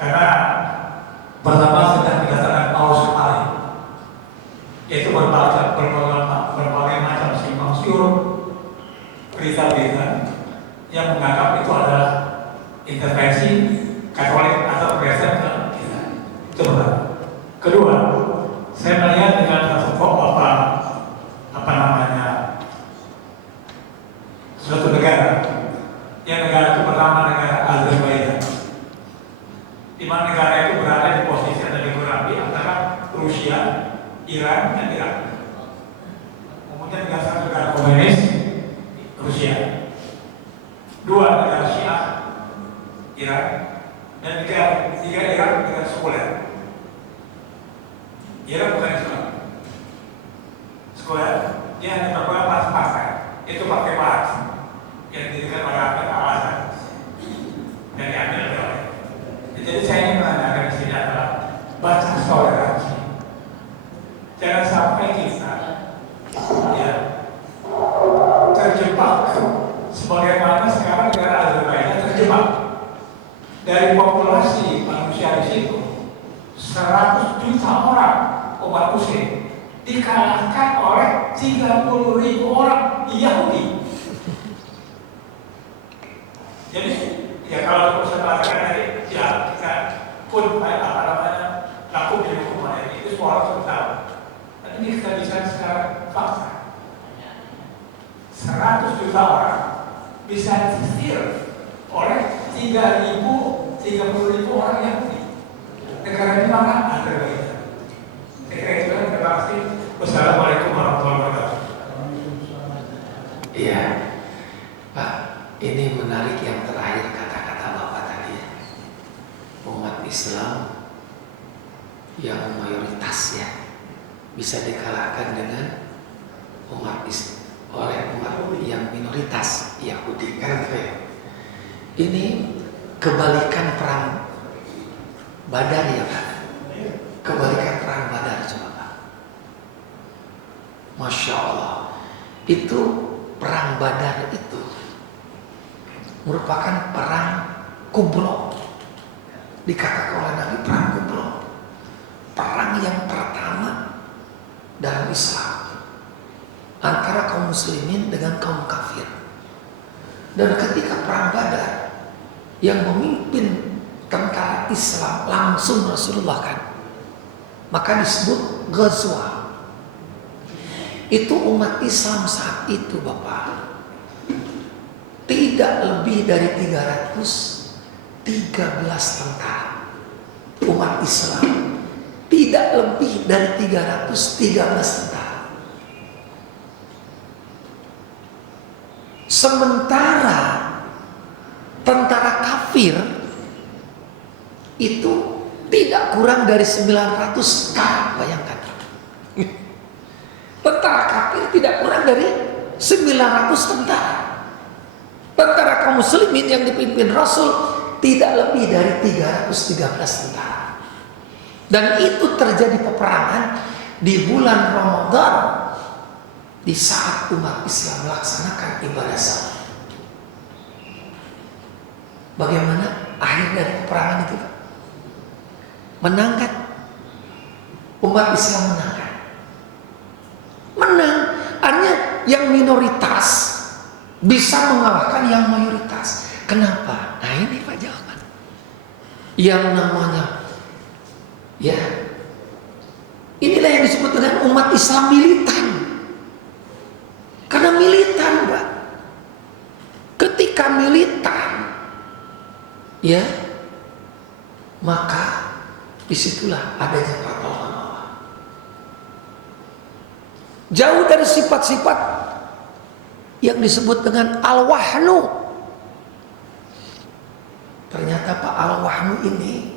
Karena pertama sedang dikatakan paus paling, yaitu berbagai macam simpang siur berita-berita yang menganggap itu adalah intervensi Katolik atau Kristen ke kita. Itu pertama. Kedua, saya melihat dengan satu apa namanya suatu negara, yang negara itu pertama negara Azerbaijan, di mana negara itu berada di posisi atau geografi antara Rusia, Iran, dan Irak. Kemudian negara komunis Rusia, dua negara Syiah Iran, dan tiga Iran negara sekuler. Iran bukan Islam. Sekuler, dia hanya berbuat partai, itu partai Barat yang didirikan oleh Al-Azhar dan diambil oleh. Jadi saya ingin menanyakan di sini adalah baca toleransi. Jangan sampai kita ya terjebak sebagaimana sekarang negara Azerbaijan terjebak. Dari populasi manusia di situ 100 juta orang umat Muslim dikalahkan oleh 30.000 orang Yahudi. Jadi ya kalau saya katakan tadi ya kita pun apa namanya laku di hukuman itu semua orang sudah tahu. Tapi ini kita bisa sekarang fakta. 100 juta orang bisa disisir oleh 30.000 orang Yahudi. Negara ini mana? Azerbaijan. Saya kira itu kan. Terima kasih. Wassalamualaikum warahmatullahi wabarakatuh. Iya, Pak. Ini menarik yang terakhir kata-kata Bapak tadi. Umat Islam yang mayoritas ya bisa dikalahkan dengan oleh umat yang minoritas Yahudi. Kan ini kebalikan perang Badar ya Pak. Kebalikan perang Badar coba Pak. Masya Allah. Itu perang Badar itu merupakan perang kubro. Dikatakan oleh Nabi perang kubro. Perang yang pertama dalam Islam antara kaum muslimin dengan kaum kafir. Dan ketika perang Badar yang memimpin tentara Islam langsung Rasulullah kan, maka disebut Ghazwa. Itu umat Islam saat itu Bapak tidak lebih dari 313 tentara. Umat Islam tidak lebih dari 313 tentara. Sementara tentara kafir itu tidak kurang dari 900 k. Bayangkan. Tentara kafir tidak kurang dari 900 tentara. Tentara kaum muslimin yang dipimpin Rasul tidak lebih dari 313 tentara. Dan itu terjadi peperangan di bulan Ramadan, di saat umat Islam melaksanakan ibadah salat. Bagaimana akhir dari peperangan itu? Menang kan? Umat Islam menang kan? Menang. Artinya yang minoritas bisa mengalahkan yang mayoritas. Kenapa? Nah ini Pak jawaban. Yang namanya ya inilah yang disebut dengan umat Islam militan. Karena militan Pak. Ketika militan ya maka disitulah adanya pertolongan Allah. Jauh dari sifat-sifat yang disebut dengan al-wahnu. Ternyata Pak, al-wahnu ini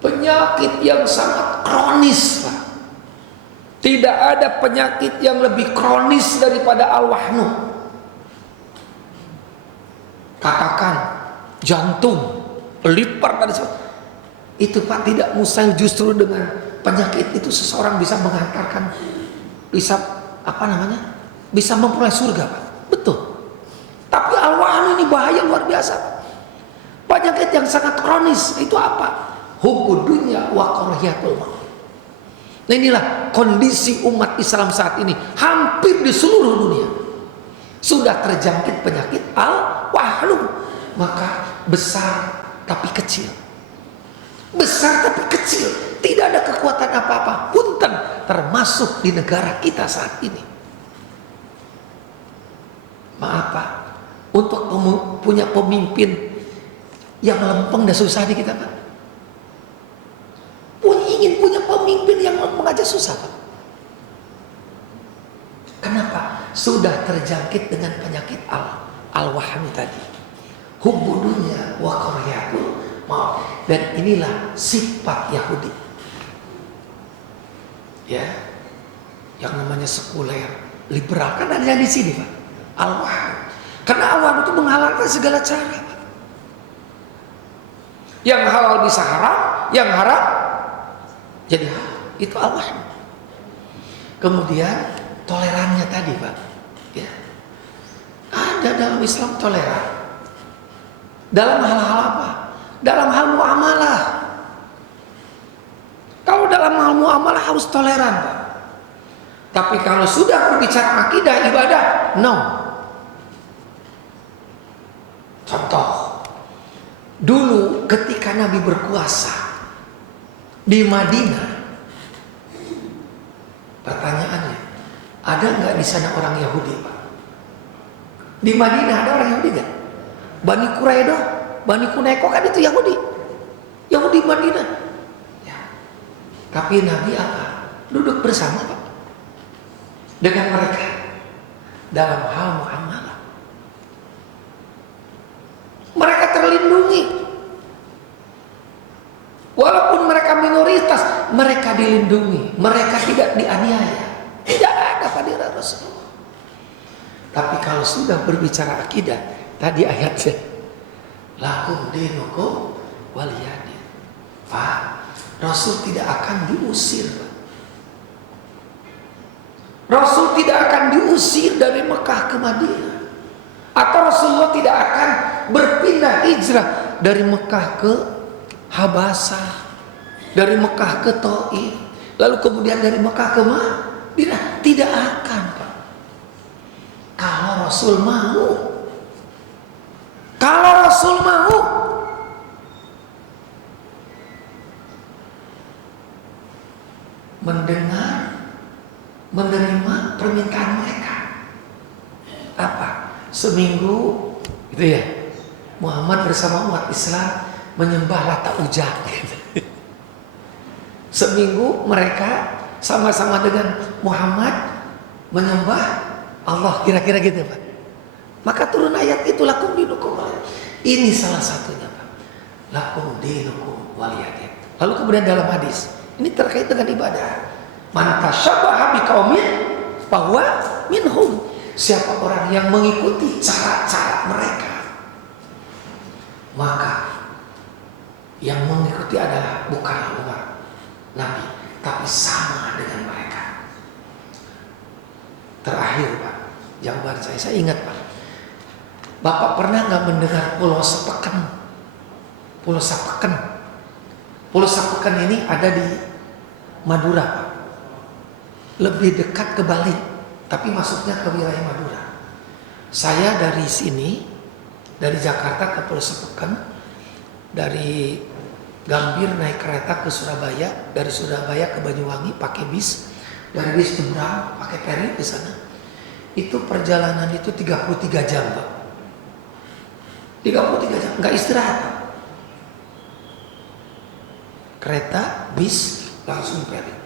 penyakit yang sangat kronis Pak. Tidak ada penyakit yang lebih kronis daripada al-wahnu. Katakan jantung, liver dan sebagainya. Itu Pak tidak mustahil, justru dengan penyakit itu seseorang bisa mengantarkan bisa bisa memperoleh surga, Pak. Betul. Tapi al-wahn ini bahaya luar biasa, Pak. Penyakit yang sangat kronis itu apa? Hubbud dunya wa karahiyatul maut. Nah, inilah kondisi umat Islam saat ini hampir di seluruh dunia sudah terjangkit penyakit al-wahn. Maka besar tapi kecil, besar tapi kecil, tidak ada kekuatan apa-apa punten, termasuk di negara kita saat ini. Maaf, Pak, untuk punya pemimpin yang lempeng dan susah di kita, Pak. Ingin punya pemimpin yang lempeng aja susah, Pak. Kenapa? Sudah terjangkit dengan penyakit al-wahmi tadi. Hubbud dunya wa karahiyatul maut. Dan inilah sifat Yahudi. Ya. Yang namanya sekuler, liberal, kan ada di sini, Pak. Al-wahmi. Karena al-wahmi itu menghalalkan segala cara, Pak. Yang halal bisa haram, yang haram jadi halal. Itu al-wahmi. Kemudian tolerannya tadi, Pak. Ya. Ada dalam Islam toleran. Dalam hal-hal apa? Dalam hal muamalah. Kalau dalam hal muamalah harus toleran, Pak. Tapi kalau sudah berbicara akidah, ibadah, no. Contoh, dulu ketika Nabi berkuasa di Madinah, pertanyaannya, ada nggak di sana orang Yahudi, Pak? Di Madinah ada orang Yahudi nggak? Bani Quraidah, Bani Kuneko kan itu Yahudi, Yahudi Madinah. Ya. Tapi Nabi apa? Duduk bersama, Pak, dengan mereka dalam hal muamalah. Mereka terlindungi, walaupun mereka minoritas, mereka dilindungi, mereka tidak dianiaya. Tidak ada hadirat Rasulullah. Tapi kalau sudah berbicara akidah, tadi ayatnya, lakum dinukum waliyadin. Pak, Rasul tidak akan diusir, Pak. Rasul tidak akan diusir dari Mekah ke Madinah. Atau Rasulullah tidak akan berpindah hijrah dari Mekah ke Habasah, dari Mekah ke Taif, lalu kemudian dari Mekah ke Madinah. Tidak akan, Pak. Kalau Rasul mau. Kalau Rasul mau. Mendengar, menerima permintaan mereka. Apa? Seminggu gitu ya, Muhammad bersama umat Islam menyembah Lata Uja. Seminggu mereka sama-sama dengan Muhammad menyembah Allah, kira-kira gitu, Pak. Maka turun ayat itu, lakum dinukum waliyadin. Ini salah satunya, Pak. Lakum dinukum waliyadin. Lalu kemudian dalam hadis, ini terkait dengan ibadah. Man tashabbaha biqaumin fahuwa minhum. Siapa orang yang mengikuti cara-cara mereka, maka yang mengikuti adalah bukan umat Nabi, tapi sama dengan mereka. Terakhir, Pak, jawaban saya ingat, Pak. Bapak pernah nggak mendengar Pulau Sepekan? Pulau Sepekan. Pulau Sepekan ini ada di Madura, Pak. Lebih dekat ke Bali, tapi masuknya ke wilayah Madura. Saya dari sini, dari Jakarta ke Pulau Sepekan, dari Gambir naik kereta ke Surabaya, dari Surabaya ke Banyuwangi pakai bis, dari bis Jembrang pakai feri ke sana. Itu perjalanan itu 33 jam, Pak. 33 jam, nggak istirahat, Pak. Kereta, bis, langsung feri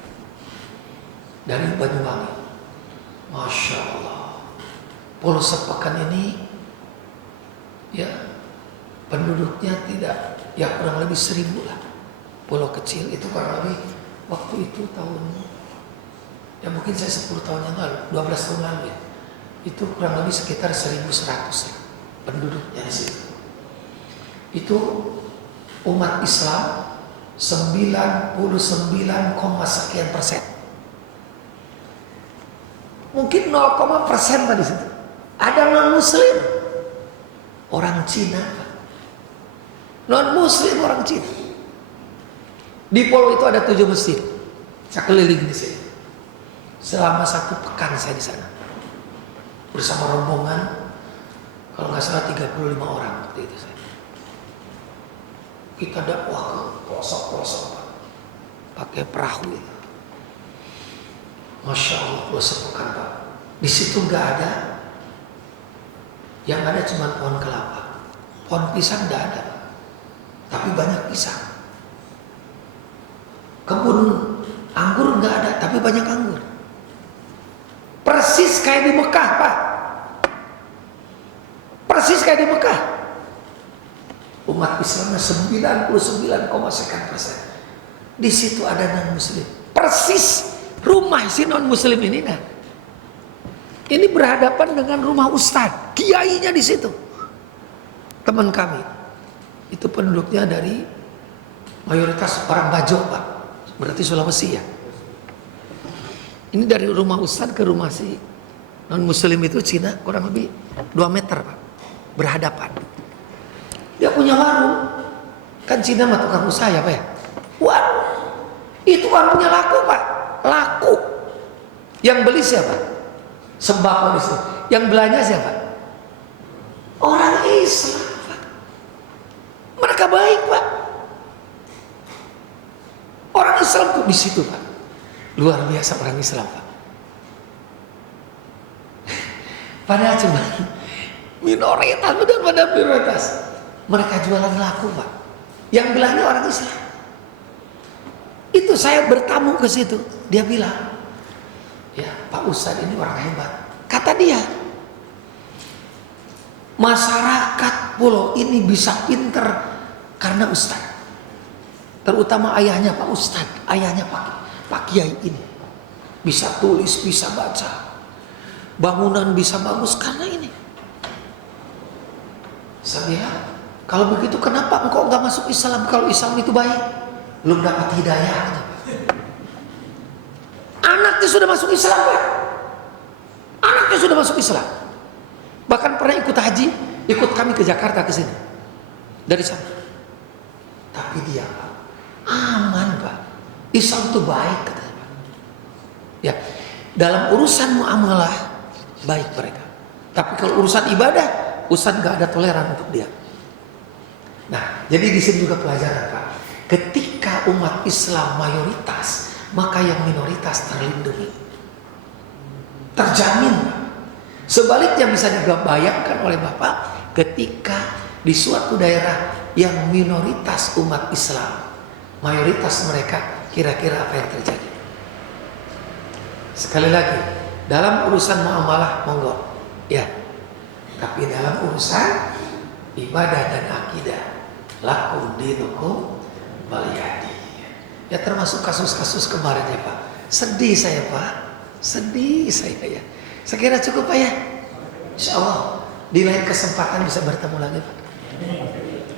dari Banyuwangi. Masya Allah. Pulau Sepekan ini ya penduduknya tidak, ya kurang lebih 1000 lah. Pulau kecil itu kurang lebih waktu itu tahun, ya mungkin saya 10 tahun yang lalu, 12 tahun lalu ya, itu kurang lebih sekitar 1100 lah penduduknya di situ. Itu umat Islam 99, sekian persen. Mungkin 0,% di situ. Ada non muslim, orang Cina, non muslim orang Cina. Di Pulau itu ada 7 masjid. Saya keliling di sini. Selama 1 pekan saya di sana. Bersama rombongan, kalau nggak salah 35 orang waktu itu saya. Kita dakwah ke pelosok-pelosok, pakai perahu itu. Masya Allah, 2 sepekan Pak. Di situ nggak ada, yang ada cuma pohon kelapa, pohon pisang nggak ada, Pak. Tapi banyak pisang. Kebun anggur nggak ada, tapi banyak anggur. Persis kayak di Mekah, Pak. Persis kayak di Mekah. Umat Islamnya 99,sekian%. Di situ ada non muslim. Persis rumah si non muslim ini kan. Ini berhadapan dengan rumah ustadz, kiainya di situ. Teman kami itu penduduknya dari mayoritas orang Bajo, Pak. Berarti Sulawesi ya. Ini dari rumah ustadz ke rumah si non muslim itu Cina kurang lebih 2 meter, Pak. Berhadapan. Dia punya warung. Kan Cina mah tukang usaha ya, Pak ya. Warung. Itu warungnya laku, Pak. Laku. Yang beli siapa? Sembako di situ. Yang belanja siapa? Orang Islam, Pak. Mereka baik, Pak. Orang Islam tuh di situ, Pak. Luar biasa orang Islam, Pak. Padahal cuma minoritas, benar-benar minoritas. Mereka jualan laku, Pak. Yang belanja orang Islam. Itu saya bertamu ke situ. Dia bilang, ya Pak Ustadz ini orang hebat. Kata dia, masyarakat pulau ini bisa pinter karena Ustadz. Terutama ayahnya Pak Ustadz, ayahnya Pak Kiai ini. Bisa tulis, bisa baca. Bangunan bisa bagus karena ini. Saya bilang, kalau begitu kenapa engkau nggak masuk Islam? Kalau Islam itu baik, belum dapat hidayah. Anaknya sudah masuk Islam, Pak. Anaknya sudah masuk Islam. Bahkan pernah ikut haji, ikut kami ke Jakarta ke sini. Dari sana. Tapi dia, Pak, aman, Pak. Islam itu baik, katanya, Pak. Ya, dalam urusan muamalah baik mereka. Tapi kalau urusan ibadah, Ustadz nggak ada toleran untuk dia. Nah, jadi di sini juga pelajaran, Pak. Ketika umat Islam mayoritas, maka yang minoritas terlindungi, terjamin. Sebaliknya bisa juga bayangkan oleh Bapak, ketika di suatu daerah yang minoritas umat Islam, mayoritas mereka, kira-kira apa yang terjadi? Sekali lagi, dalam urusan muamalah monggo, ya. Tapi dalam urusan ibadah dan akidah, lakum dinukum waliyadi. Ya termasuk kasus-kasus kemarin ya Pak. Sedih saya Pak, sedih saya ya. Saya kira cukup Pak ya. Insya Allah di lain kesempatan bisa bertemu lagi Pak.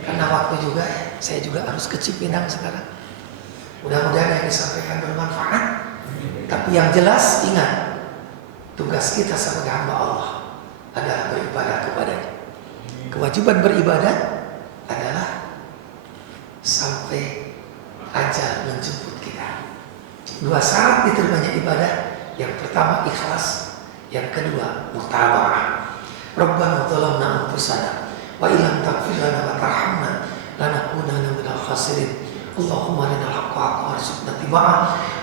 Karena waktu juga ya, saya juga harus ke Cipinang sekarang. Mudah-mudahan yang disampaikan bermanfaat. Tapi yang jelas ingat, tugas kita sebagai hamba Allah adalah beribadah kepadanya. Kewajiban beribadah adalah sampai ajal menjemput kita. 2 syarat diterimanya ibadah. Yang pertama ikhlas, yang kedua mutaba'ah. Rabbana dzalamna anfusana wa illam taghfir lana wa tarhamna lanakunanna minal khasirin. Allahumma arinal haqqa haqqan warzuqna ittiba'ah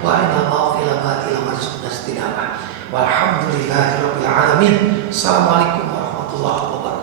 wa arinal batila batilan warzuqna ijtinabah. Walhamdulillahirabbil alamin. Assalamualaikum warahmatullahi wabarakatuh.